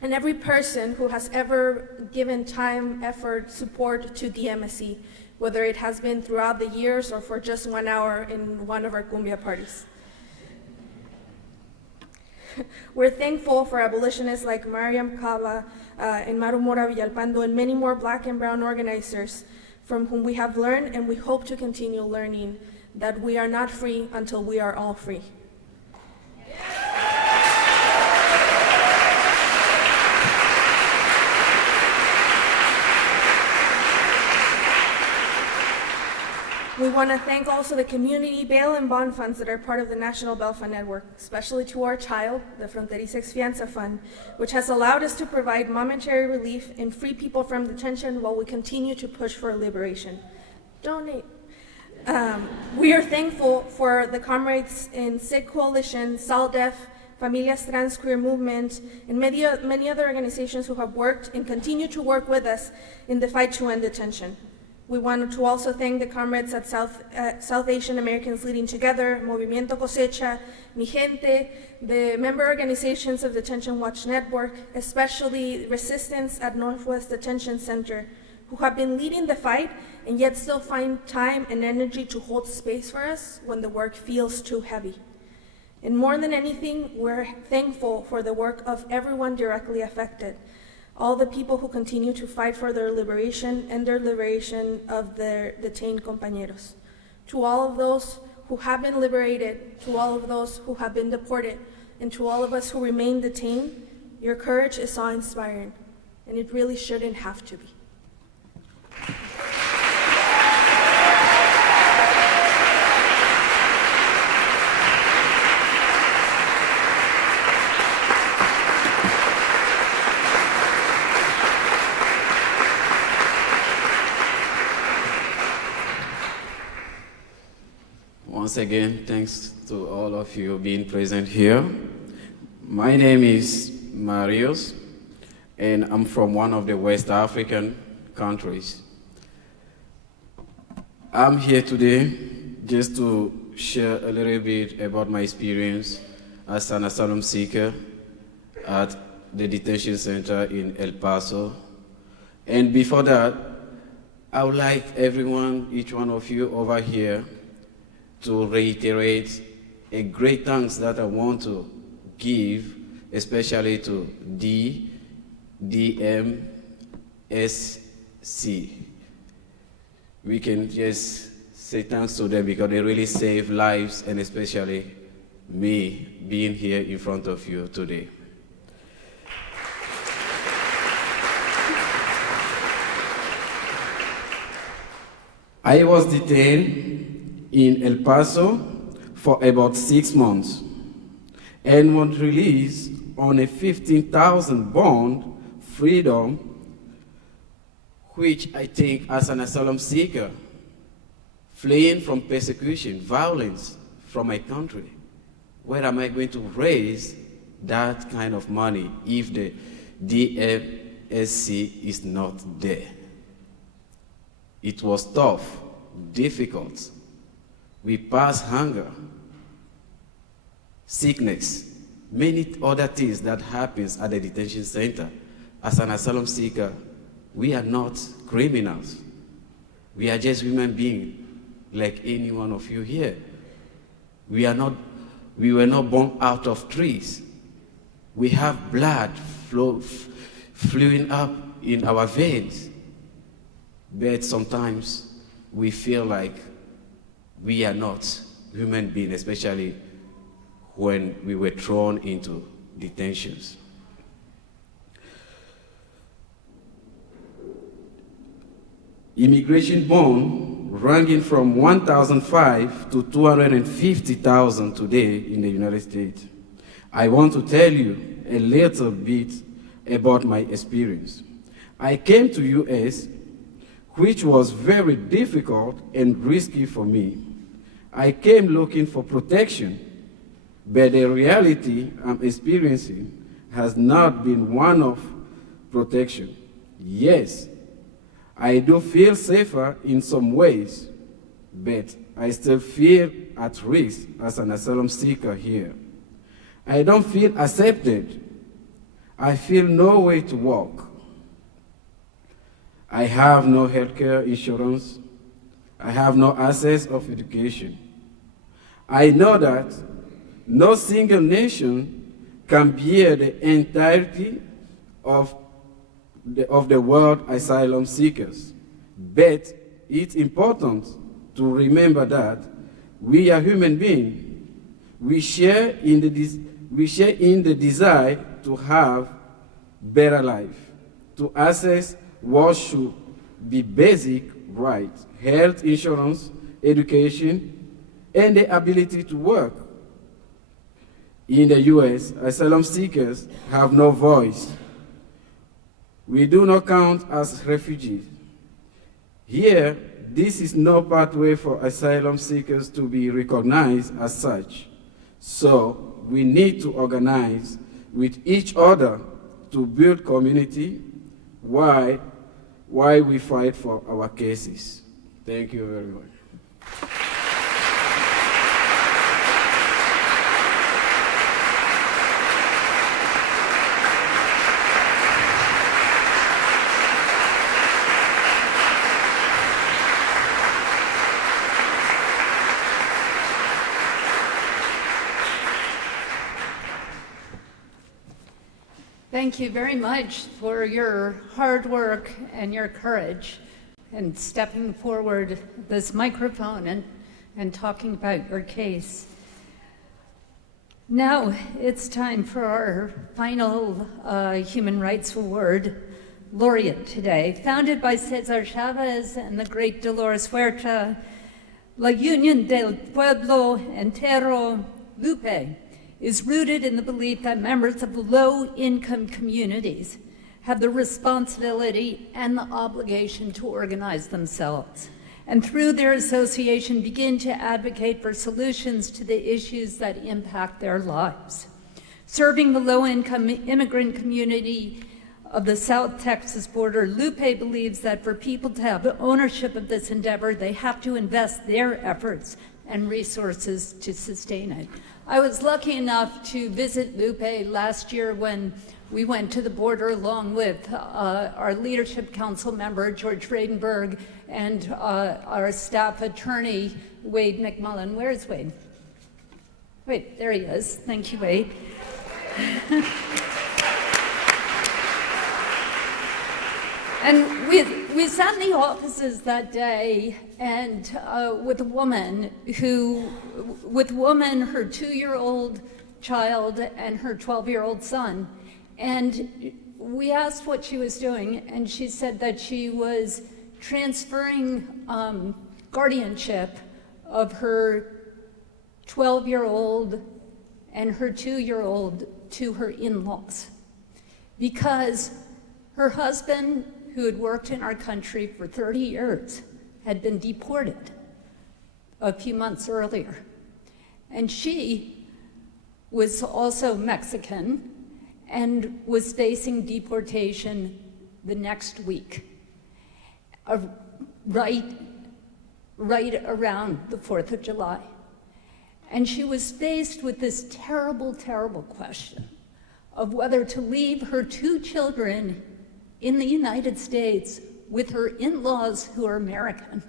and every person who has ever given time, effort, support to DMSC, whether it has been throughout the years or for just 1 hour in one of our cumbia parties. We're thankful for abolitionists like Mariam Cava and Maru Mora Villalpando and many more Black and Brown organizers from whom we have learned and we hope to continue learning that we are not free until we are all free. We want to thank also the community bail and bond funds that are part of the National Bail Fund Network, especially to our child, the Fronteriza Fianza Fund, which has allowed us to provide momentary relief and free people from detention while we continue to push for liberation. Donate. We are thankful for the comrades in SIG Coalition, SALDEF, Familias Trans Queer Movement, and many other organizations who have worked and continue to work with us in the fight to end detention. We want to also thank the comrades at South Asian Americans Leading Together, Movimiento Cosecha, Mi Gente, the member organizations of Detention Watch Network, especially Resistance at Northwest Detention Center, who have been leading the fight and yet still find time and energy to hold space for us when the work feels too heavy. And more than anything, we're thankful for the work of everyone directly affected, all the people who continue to fight for their liberation and their liberation of their detained compañeros. To all of those who have been liberated, to all of those who have been deported, and to all of us who remain detained, your courage is awe-inspiring, and it really shouldn't have to be. Once again, thanks to all of you being present here. My name is Marius, and I'm from one of the West African countries. I'm here today just to share a little bit about my experience as an asylum seeker at the detention center in El Paso. And before that, I would like everyone, each one of you over here, to reiterate a great thanks that I want to give, especially to DMSC. We can just say thanks to them because they really save lives, and especially me being here in front of you today. I was detained in El Paso for about 6 months and was released on a $15,000 bond freedom, which I think as an asylum seeker, fleeing from persecution, violence from my country, where am I going to raise that kind of money if the DMSC is not there? It was tough, difficult. We passed hunger, sickness, many other things that happens at the detention center. As an asylum seeker, we are not criminals. We are just human beings like any one of you here. We were not born out of trees. We have blood flowing up in our veins. But sometimes we feel like we are not human beings, especially when we were thrown into detentions. Immigration bond ranging from $1,500 to $250,000 today in the United States. I want to tell you a little bit about my experience. I came to US, which was very difficult and risky for me. I came looking for protection, but the reality I'm experiencing has not been one of protection. Yes, I do feel safer in some ways, but I still feel at risk as an asylum seeker here. I don't feel accepted. I feel no way to walk. I have no healthcare insurance. I have no access of education. I know that no single nation can bear the entirety of the world asylum seekers. But it's important to remember that we are human beings. We share in the desire to have better life, to access what should be basic rights: health insurance, education, and the ability to work. In the US, asylum seekers have no voice. We do not count as refugees. Here, this is no pathway for asylum seekers to be recognized as such. So we need to organize with each other to build community while we fight for our cases. Thank you very much. Thank you very much for your hard work and your courage and stepping forward this microphone and talking about your case. Now it's time for our final Human Rights Award laureate today. Founded by César Chávez and the great Dolores Huerta, La Unión del Pueblo Entero, LUPE, is rooted in the belief that members of low-income communities have the responsibility and the obligation to organize themselves, and through their association begin to advocate for solutions to the issues that impact their lives. Serving the low-income immigrant community of the South Texas border, LUPE believes that for people to have ownership of this endeavor, they have to invest their efforts and resources to sustain it. I was lucky enough to visit LUPE last year when we went to the border along with our leadership council member, George Radenberg, and our staff attorney, Wade McMullen. Where's Wade? Wait, there he is. Thank you, Wade. And we sat in the offices that day, and with a woman, her 2-year-old child and her 12-year-old son. And we asked what she was doing, and she said that she was transferring guardianship of her 12-year-old and her 2-year-old to her in-laws, because her husband, who had worked in our country for 30 years, had been deported a few months earlier. And she was also Mexican and was facing deportation the next week, right around the 4th of July. And she was faced with this terrible, terrible question of whether to leave her 2 children in the United States with her in-laws who are American,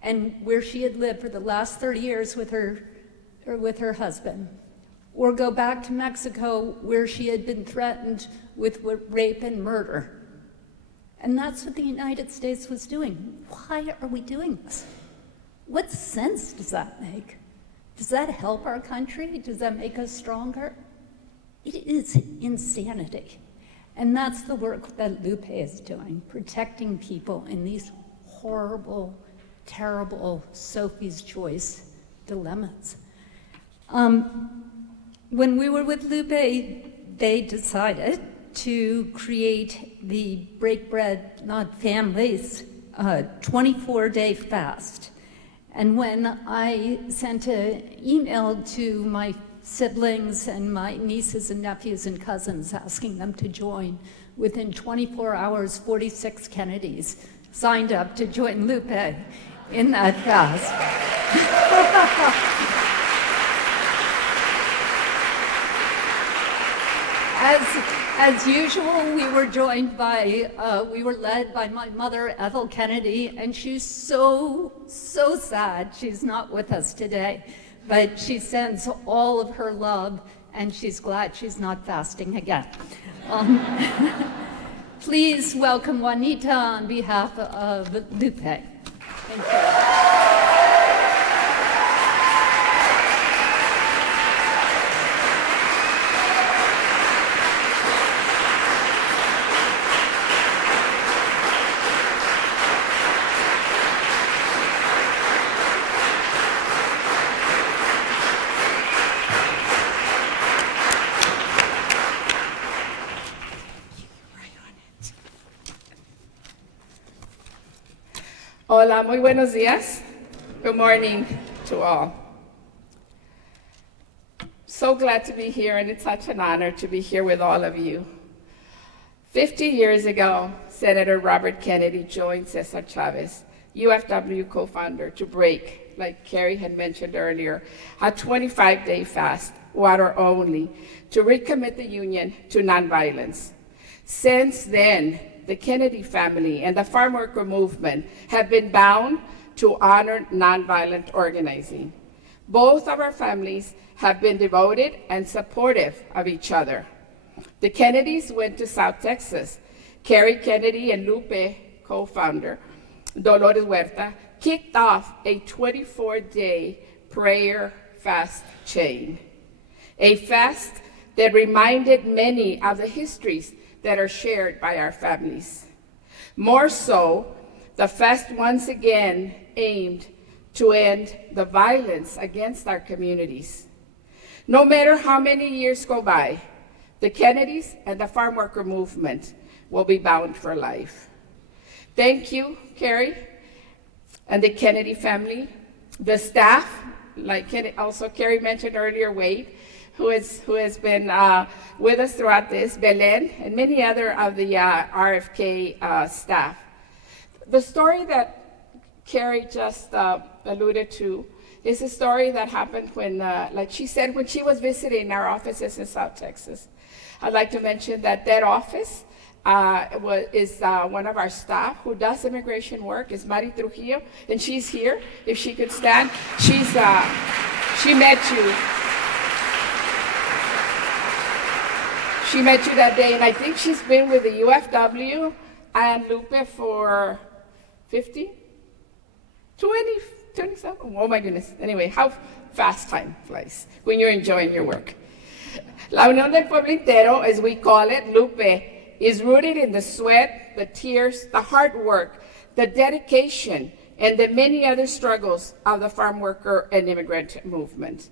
and where she had lived for the last 30 years with her husband, or go back to Mexico where she had been threatened with rape and murder. And that's what the United States was doing. Why are we doing this? What sense does that make? Does that help our country? Does that make us stronger? It is insanity. And that's the work that LUPE is doing, protecting people in these horrible, terrible Sophie's Choice dilemmas. When we were with LUPE, they decided to create the Break Bread Not Families 24-day fast. And when I sent an email to my siblings and my nieces and nephews and cousins asking them to join, within 24 hours, 46 Kennedys signed up to join LUPE in that fast. As usual, we were led by my mother, Ethel Kennedy, and she's so sad she's not with us today. But she sends all of her love, and she's glad she's not fasting again. Please welcome Juanita on behalf of LUPE. Thank you. Hola, muy buenos días. Good morning to all. So glad to be here, and it's such an honor to be here with all of you. 50 years ago, Senator Robert Kennedy joined César Chávez, UFW co-founder, to break, like Carrie had mentioned earlier, a 25-day fast, water only, to recommit the Union to nonviolence. Since then, the Kennedy family and the farm worker movement have been bound to honor nonviolent organizing. Both of our families have been devoted and supportive of each other. The Kennedys went to South Texas. Carrie Kennedy and LUPE co-founder, Dolores Huerta, kicked off a 24-day prayer fast chain. A fast that reminded many of the histories that are shared by our families. More so, the fast once again aimed to end the violence against our communities. No matter how many years go by, the Kennedys and the farm worker movement will be bound for life. Thank you, Carrie, and the Kennedy family, the staff, like also Carrie mentioned earlier, Wade, who has been with us throughout this, Belen, and many other of the RFK staff. The story that Carrie just alluded to It's a story that happened when, like she said, when she was visiting our offices in South Texas. I'd like to mention that that office is one of our staff who does immigration work, is Mari Trujillo, and she's here. If she could stand, she met you. She met you that day, and I think she's been with the UFW and LUPE for 20 something? Oh my goodness. Anyway, how fast time flies when you're enjoying your work. La Unión del Pueblo Entero, as we call it, LUPE, is rooted in the sweat, the tears, the hard work, the dedication, and the many other struggles of the farm worker and immigrant movement.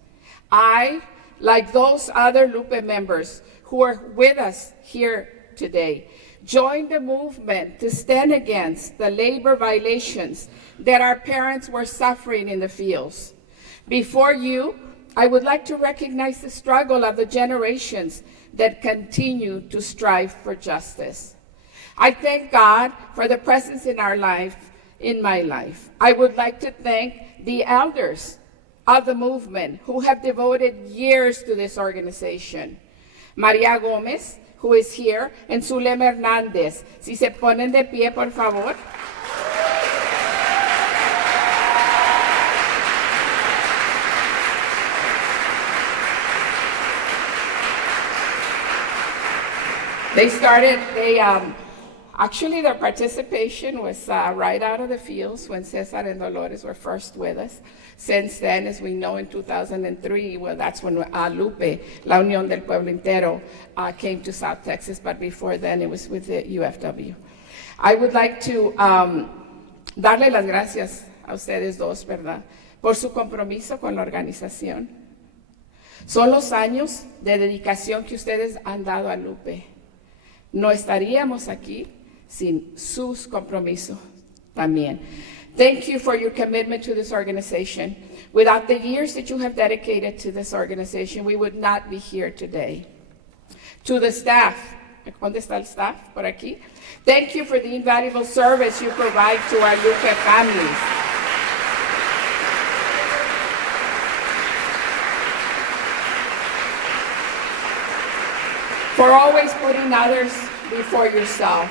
I, like those other LUPE members who are with us here today, joined the movement to stand against the labor violations that our parents were suffering in the fields. Before you, I would like to recognize the struggle of the generations that continue to strive for justice. I thank God for the presence in our life, in my life. I would like to thank the elders of the movement who have devoted years to this organization. María Gómez, who is here, and Zulema Hernández. Si se ponen de pie, por favor. Actually their participation was right out of the fields when César and Dolores were first with us. Since then, as we know, in 2003, well, that's when LUPE, La Unión del Pueblo Entero, came to South Texas, but before then it was with the UFW. I would like to darle las gracias a ustedes dos, ¿verdad?, por su compromiso con la organización. Son los años de dedicación que ustedes han dado a LUPE. No estaríamos aquí sin sus compromisos también. Thank you for your commitment to this organization. Without the years that you have dedicated to this organization, we would not be here today. To the staff, ¿dónde está el staff? Por aquí. Thank you for the invaluable service you provide to our LUPE families. For always putting others before yourself.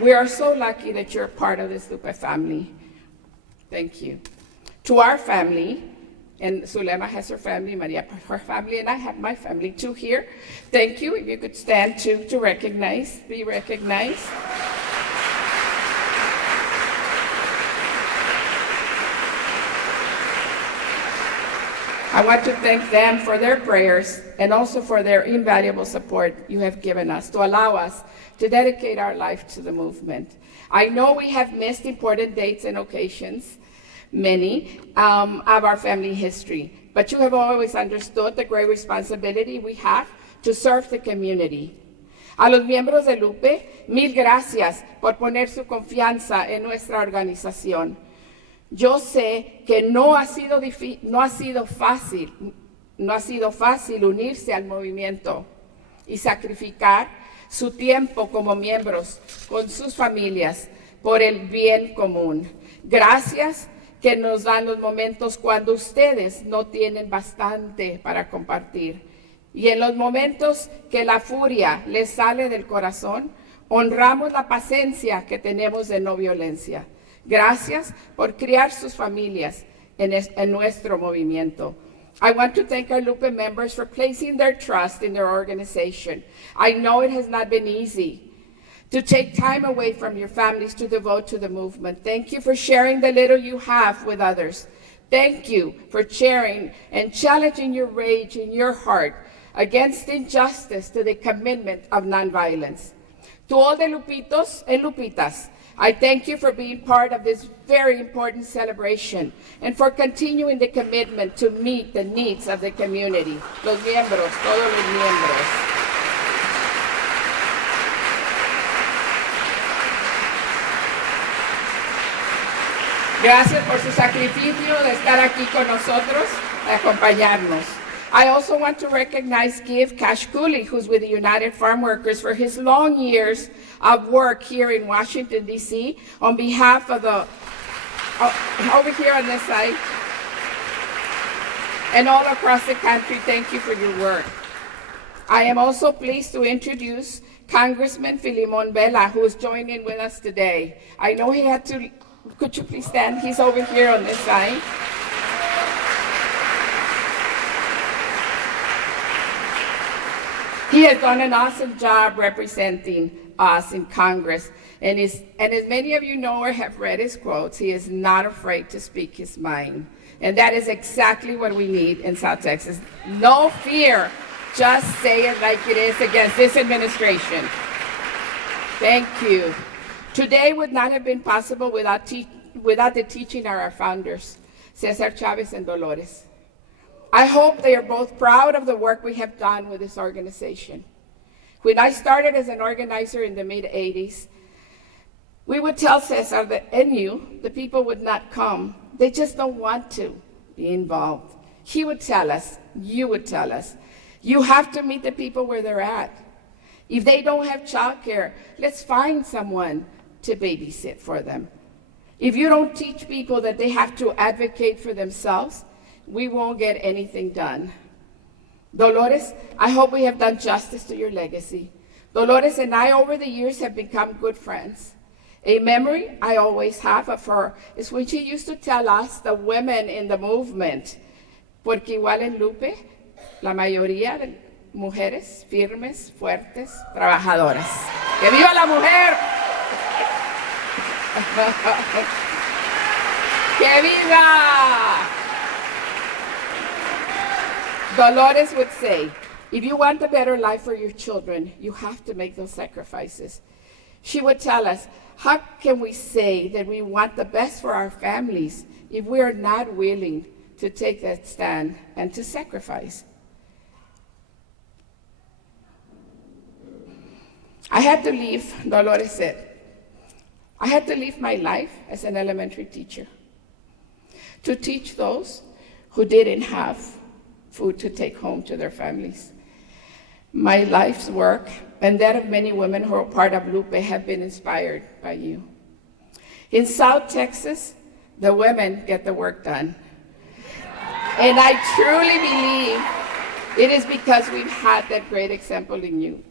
We are so lucky that you're part of this LUPE family. Thank you. To our family, and Zulema has her family, Maria her family, and I have my family too here. Thank you. If you could stand to be recognized. I want to thank them for their prayers and also for their invaluable support you have given us to allow us to dedicate our life to the movement. I know we have missed important dates and occasions, many, of our family history, but you have always understood the great responsibility we have to serve the community. A los miembros de LUPE, mil gracias por poner su confianza en nuestra organización. Yo sé que no ha sido fácil unirse al movimiento y sacrificar su tiempo como miembros con sus familias por el bien común. Gracias que nos dan los momentos cuando ustedes no tienen bastante para compartir. Y en los momentos que la furia les sale del corazón, honramos la paciencia que tenemos de no violencia. Gracias por criar sus familias en nuestro movimiento. I want to thank our LUPE members for placing their trust in their organization. I know it has not been easy to take time away from your families to devote to the movement. Thank you for sharing the little you have with others. Thank you for sharing and challenging your rage in your heart against injustice to the commitment of nonviolence. To all the Lupitos and Lupitas, I thank you for being part of this very important celebration and for continuing the commitment to meet the needs of the community. Los miembros, todos los miembros. Gracias por su sacrificio de estar aquí con nosotros, de acompañarnos. I also want to recognize Give Kashkuli, who's with the United Farm Workers, for his long years of work here in Washington, D.C. on behalf of the, over here on this side, and all across the country, thank you for your work. I am also pleased to introduce Congressman Filimon Vela, who is joining with us today. I know he had to, could you please stand? He's over here on this side. He has done an awesome job representing us in Congress. And as many of you know or have read his quotes, he is not afraid to speak his mind. And that is exactly what we need in South Texas. No fear, just say it like it is against this administration. Thank you. Today would not have been possible without the teaching of our founders, César, Chávez, and Dolores. I hope they are both proud of the work we have done with this organization. When I started as an organizer in the mid-'80s, we would tell César that the people would not come. They just don't want to be involved. He would tell us, you would tell us, you have to meet the people where they're at. If they don't have childcare, let's find someone to babysit for them. If you don't teach people that they have to advocate for themselves, we won't get anything done. Dolores, I hope we have done justice to your legacy. Dolores and I, over the years, have become good friends. A memory I always have of her is when she used to tell us, the women in the movement, porque igual en LUPE, la mayoría de mujeres firmes, fuertes, trabajadoras. ¡Que viva la mujer! ¡Que viva! Dolores would say, if you want a better life for your children, you have to make those sacrifices. She would tell us, how can we say that we want the best for our families if we are not willing to take that stand and to sacrifice? I had to leave, Dolores said, I had to leave my life as an elementary teacher to teach those who didn't have food to take home to their families. My life's work and that of many women who are part of LUPE have been inspired by you. In South Texas, the women get the work done. And I truly believe it is because we've had that great example in you,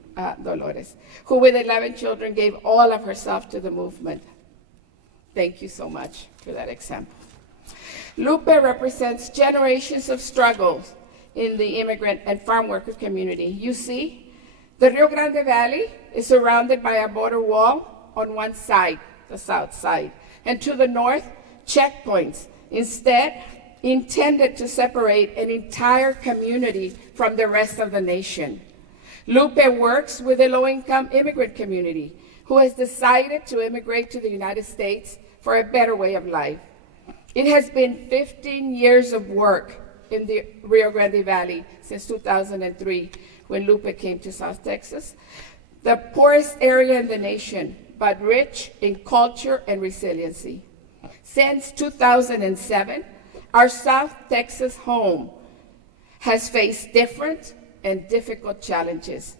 Dolores, who with 11 children gave all of herself to the movement. Thank you so much for that example. LUPE represents generations of struggles in the immigrant and farm worker community. You see, the Rio Grande Valley is surrounded by a border wall on one side, the south side, and to the north, checkpoints, instead intended to separate an entire community from the rest of the nation. LUPE works with the low-income immigrant community who has decided to immigrate to the United States for a better way of life. It has been 15 years of work in the Rio Grande Valley since 2003, when LUPE came to South Texas, the poorest area in the nation, but rich in culture and resiliency. Since 2007, our South Texas home has faced different and difficult challenges,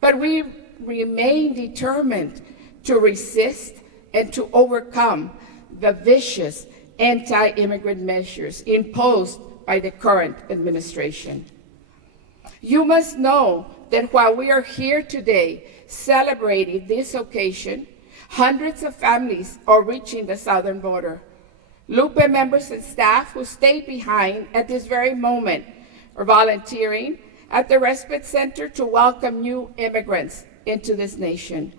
but we remain determined to resist and to overcome the vicious anti-immigrant measures imposed by the current administration. You must know that while we are here today celebrating this occasion, hundreds of families are reaching the southern border. LUPE members and staff who stayed behind at this very moment are volunteering at the Respite Center to welcome new immigrants into this nation.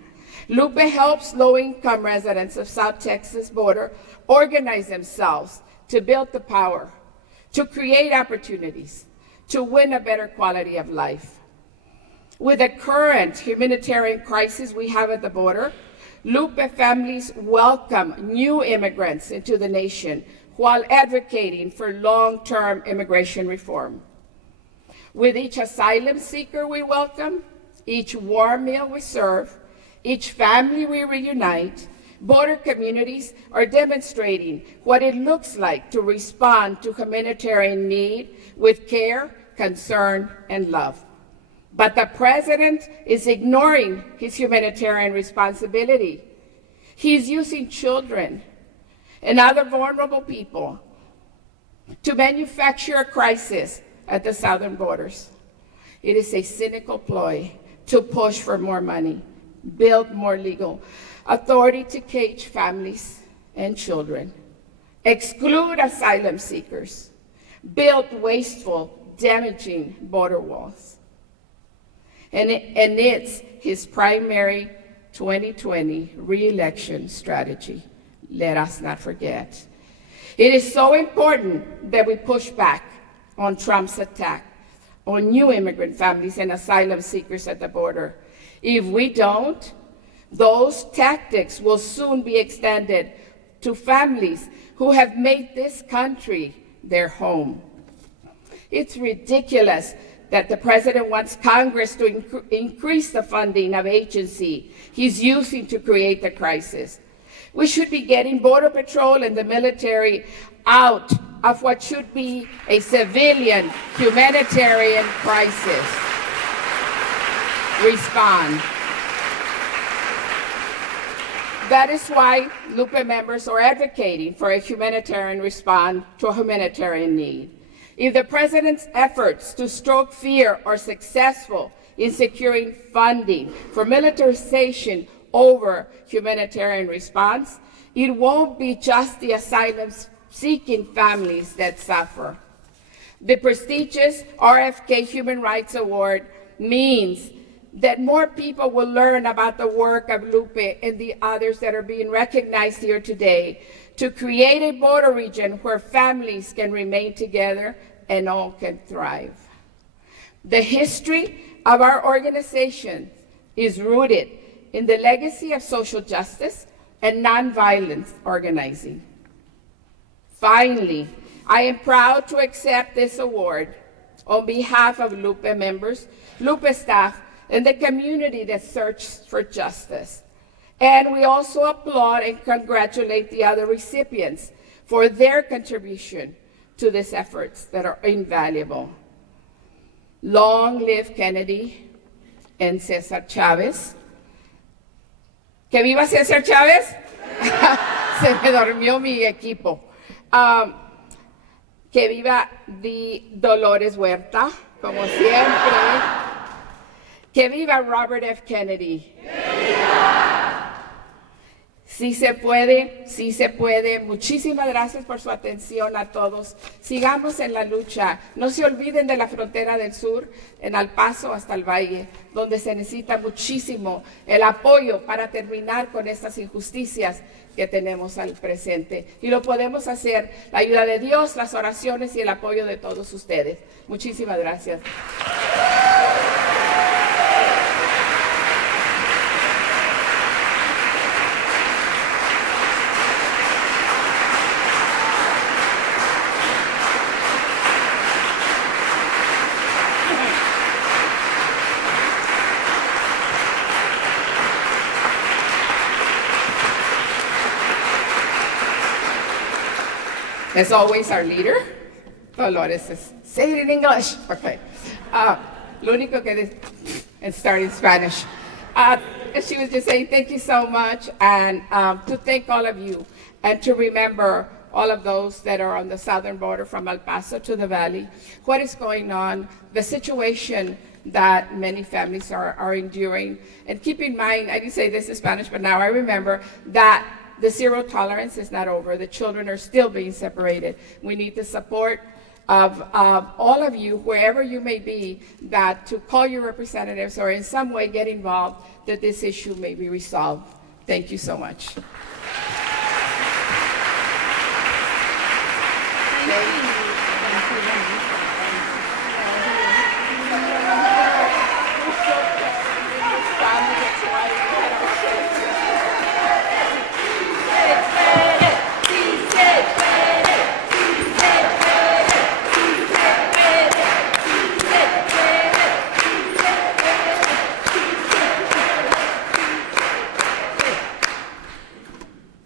LUPE helps low-income residents of South Texas border organize themselves to build the power, to create opportunities, to win a better quality of life. With the current humanitarian crisis we have at the border, LUPE families welcome new immigrants into the nation while advocating for long-term immigration reform. With each asylum seeker we welcome, each warm meal we serve, each family we reunite, border communities are demonstrating what it looks like to respond to humanitarian need with care, concern, and love. But the president is ignoring his humanitarian responsibility. He's using children and other vulnerable people to manufacture a crisis at the southern borders. It is a cynical ploy to push for more money, build more legal authority to cage families and children, exclude asylum seekers, build wasteful, damaging border walls. And it's his primary 2020 re-election strategy. Let us not forget. It is so important that we push back on Trump's attack on new immigrant families and asylum seekers at the border. If we don't, those tactics will soon be extended to families who have made this country their home. It's ridiculous that the president wants Congress to increase the funding of agency he's using to create the crisis. We should be getting Border Patrol and the military out of what should be a civilian humanitarian crisis. Respond. That is why LUPE members are advocating for a humanitarian response to a humanitarian need. If the president's efforts to stroke fear are successful in securing funding for militarization over humanitarian response, it won't be just the asylum-seeking families that suffer. The prestigious RFK Human Rights Award means that more people will learn about the work of LUPE and the others that are being recognized here today to create a border region where families can remain together and all can thrive. The history of our organization is rooted in the legacy of social justice and nonviolent organizing. Finally, I am proud to accept this award on behalf of LUPE members, LUPE staff, and the community that searches for justice. And we also applaud and congratulate the other recipients for their contribution to these efforts that are invaluable. Long live Kennedy and César Chávez. Que viva César Chávez. Se me durmió mi equipo. Que viva Dolores Huerta, como siempre. Que viva Robert F. Kennedy. Sí se puede, sí se puede. Muchísimas gracias por su atención a todos. Sigamos en la lucha. No se olviden de la frontera del sur, en El Paso hasta el Valle, donde se necesita muchísimo el apoyo para terminar con estas injusticias que tenemos al presente. Y lo podemos hacer, la ayuda de Dios, las oraciones y el apoyo de todos ustedes. Muchísimas gracias. As always, our leader, Dolores, says, say it in English. Okay. Lo único que and start in Spanish. She was just saying thank you so much, and to thank all of you, and to remember all of those that are on the southern border from El Paso to the valley, what is going on, the situation that many families are enduring. And keep in mind, I didn't say this in Spanish, but now I remember that the zero tolerance is not over. The children are still being separated. We need the support of all of you, wherever you may be, that to call your representatives or in some way get involved, that this issue may be resolved. Thank you so much.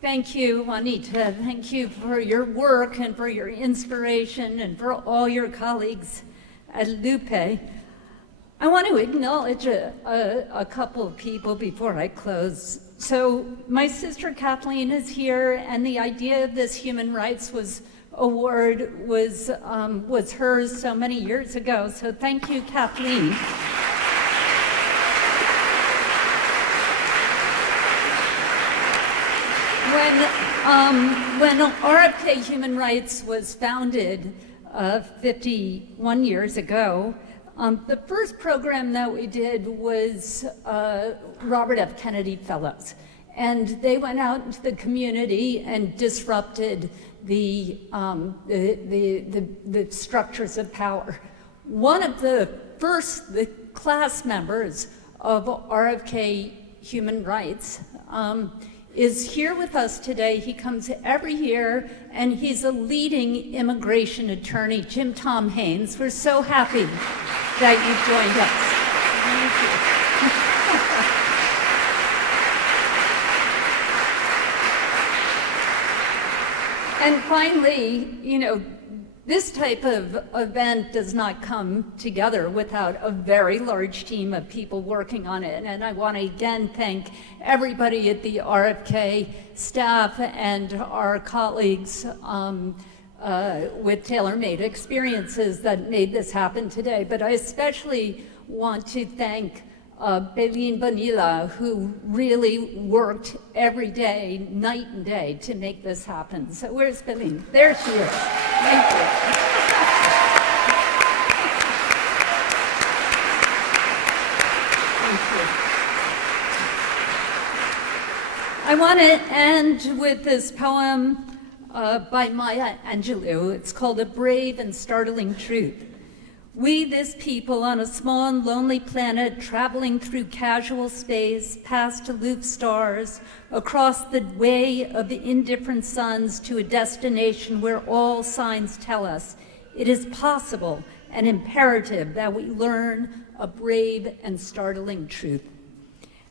Thank you, Juanita. Thank you for your work and for your inspiration and for all your colleagues at LUPE. I want to acknowledge a couple of people before I close. So my sister Kathleen is here, and the idea of this human rights was award was hers so many years ago. So thank you, Kathleen. When RFK Human Rights was founded 51 years ago, the first program that we did was Robert F. Kennedy Fellows. And they went out into the community and disrupted the structures of power. One of the class members of RFK Human Rights is here with us today. He comes every year, and he's a leading immigration attorney, Jim Tom Haynes. We're so happy that you've joined us. Thank you. And finally, you know, this type of event does not come together without a very large team of people working on it. And I want to again thank everybody at the RFK staff and our colleagues with tailor-made experiences that made this happen today. But I especially want to thank Belin Bonilla, who really worked every day, night and day, to make this happen. So where's Belin? There she is. Thank you. Thank you. I want to end with this poem by Maya Angelou. It's called A Brave and Startling Truth. We, this people on a small and lonely planet, traveling through casual space, past aloof stars, across the way of indifferent suns to a destination where all signs tell us it is possible and imperative that we learn a brave and startling truth.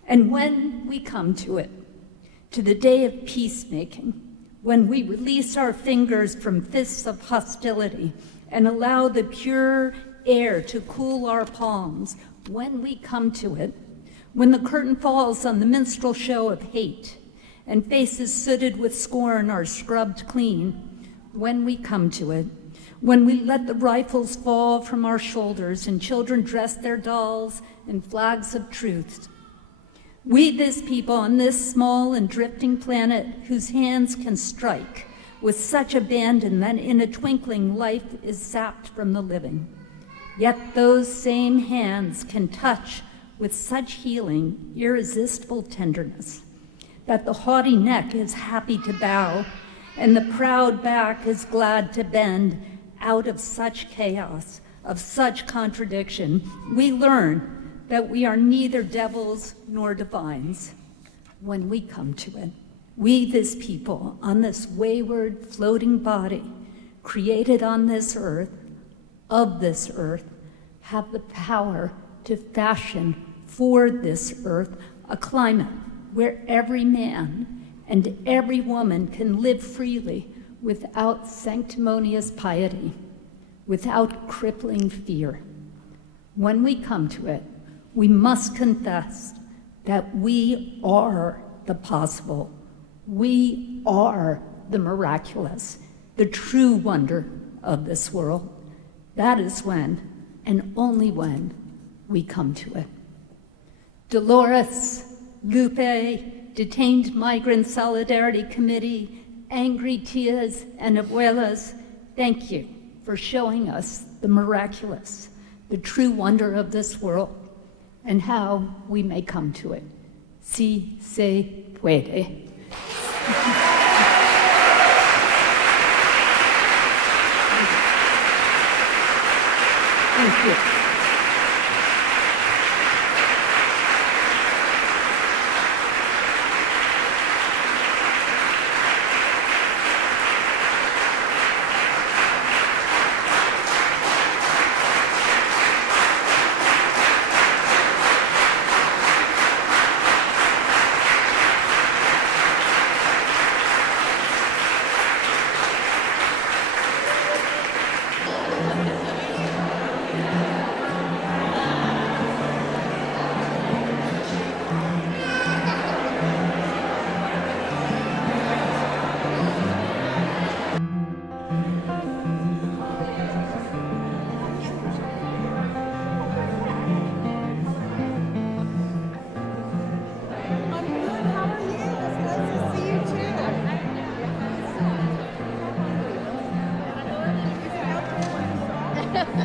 And when we come to it, to the day of peacemaking, when we release our fingers from fists of hostility and allow the pure air to cool our palms, when we come to it, when the curtain falls on the minstrel show of hate and faces sooted with scorn are scrubbed clean, when we come to it, when we let the rifles fall from our shoulders and children dress their dolls in flags of truth, we, this people on this small and drifting planet whose hands can strike with such abandon that in a twinkling life is sapped from the living. Yet those same hands can touch with such healing, irresistible tenderness that the haughty neck is happy to bow and the proud back is glad to bend. Out of such chaos, of such contradiction, we learn that we are neither devils nor divines when we come to it. We, this people, on this wayward, floating body, created on this earth, of this earth, have the power to fashion for this earth a climate where every man and every woman can live freely without sanctimonious piety, without crippling fear. When we come to it, we must confess that we are the possible. We are the miraculous, the true wonder of this world. That is when, and only when, we come to it. Dolores, LUPE, Detained Migrant Solidarity Committee, Angry Tias and Abuelas, thank you for showing us the miraculous, the true wonder of this world, and how we may come to it. Si se puede. Thank you.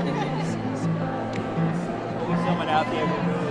There's someone out there who knows.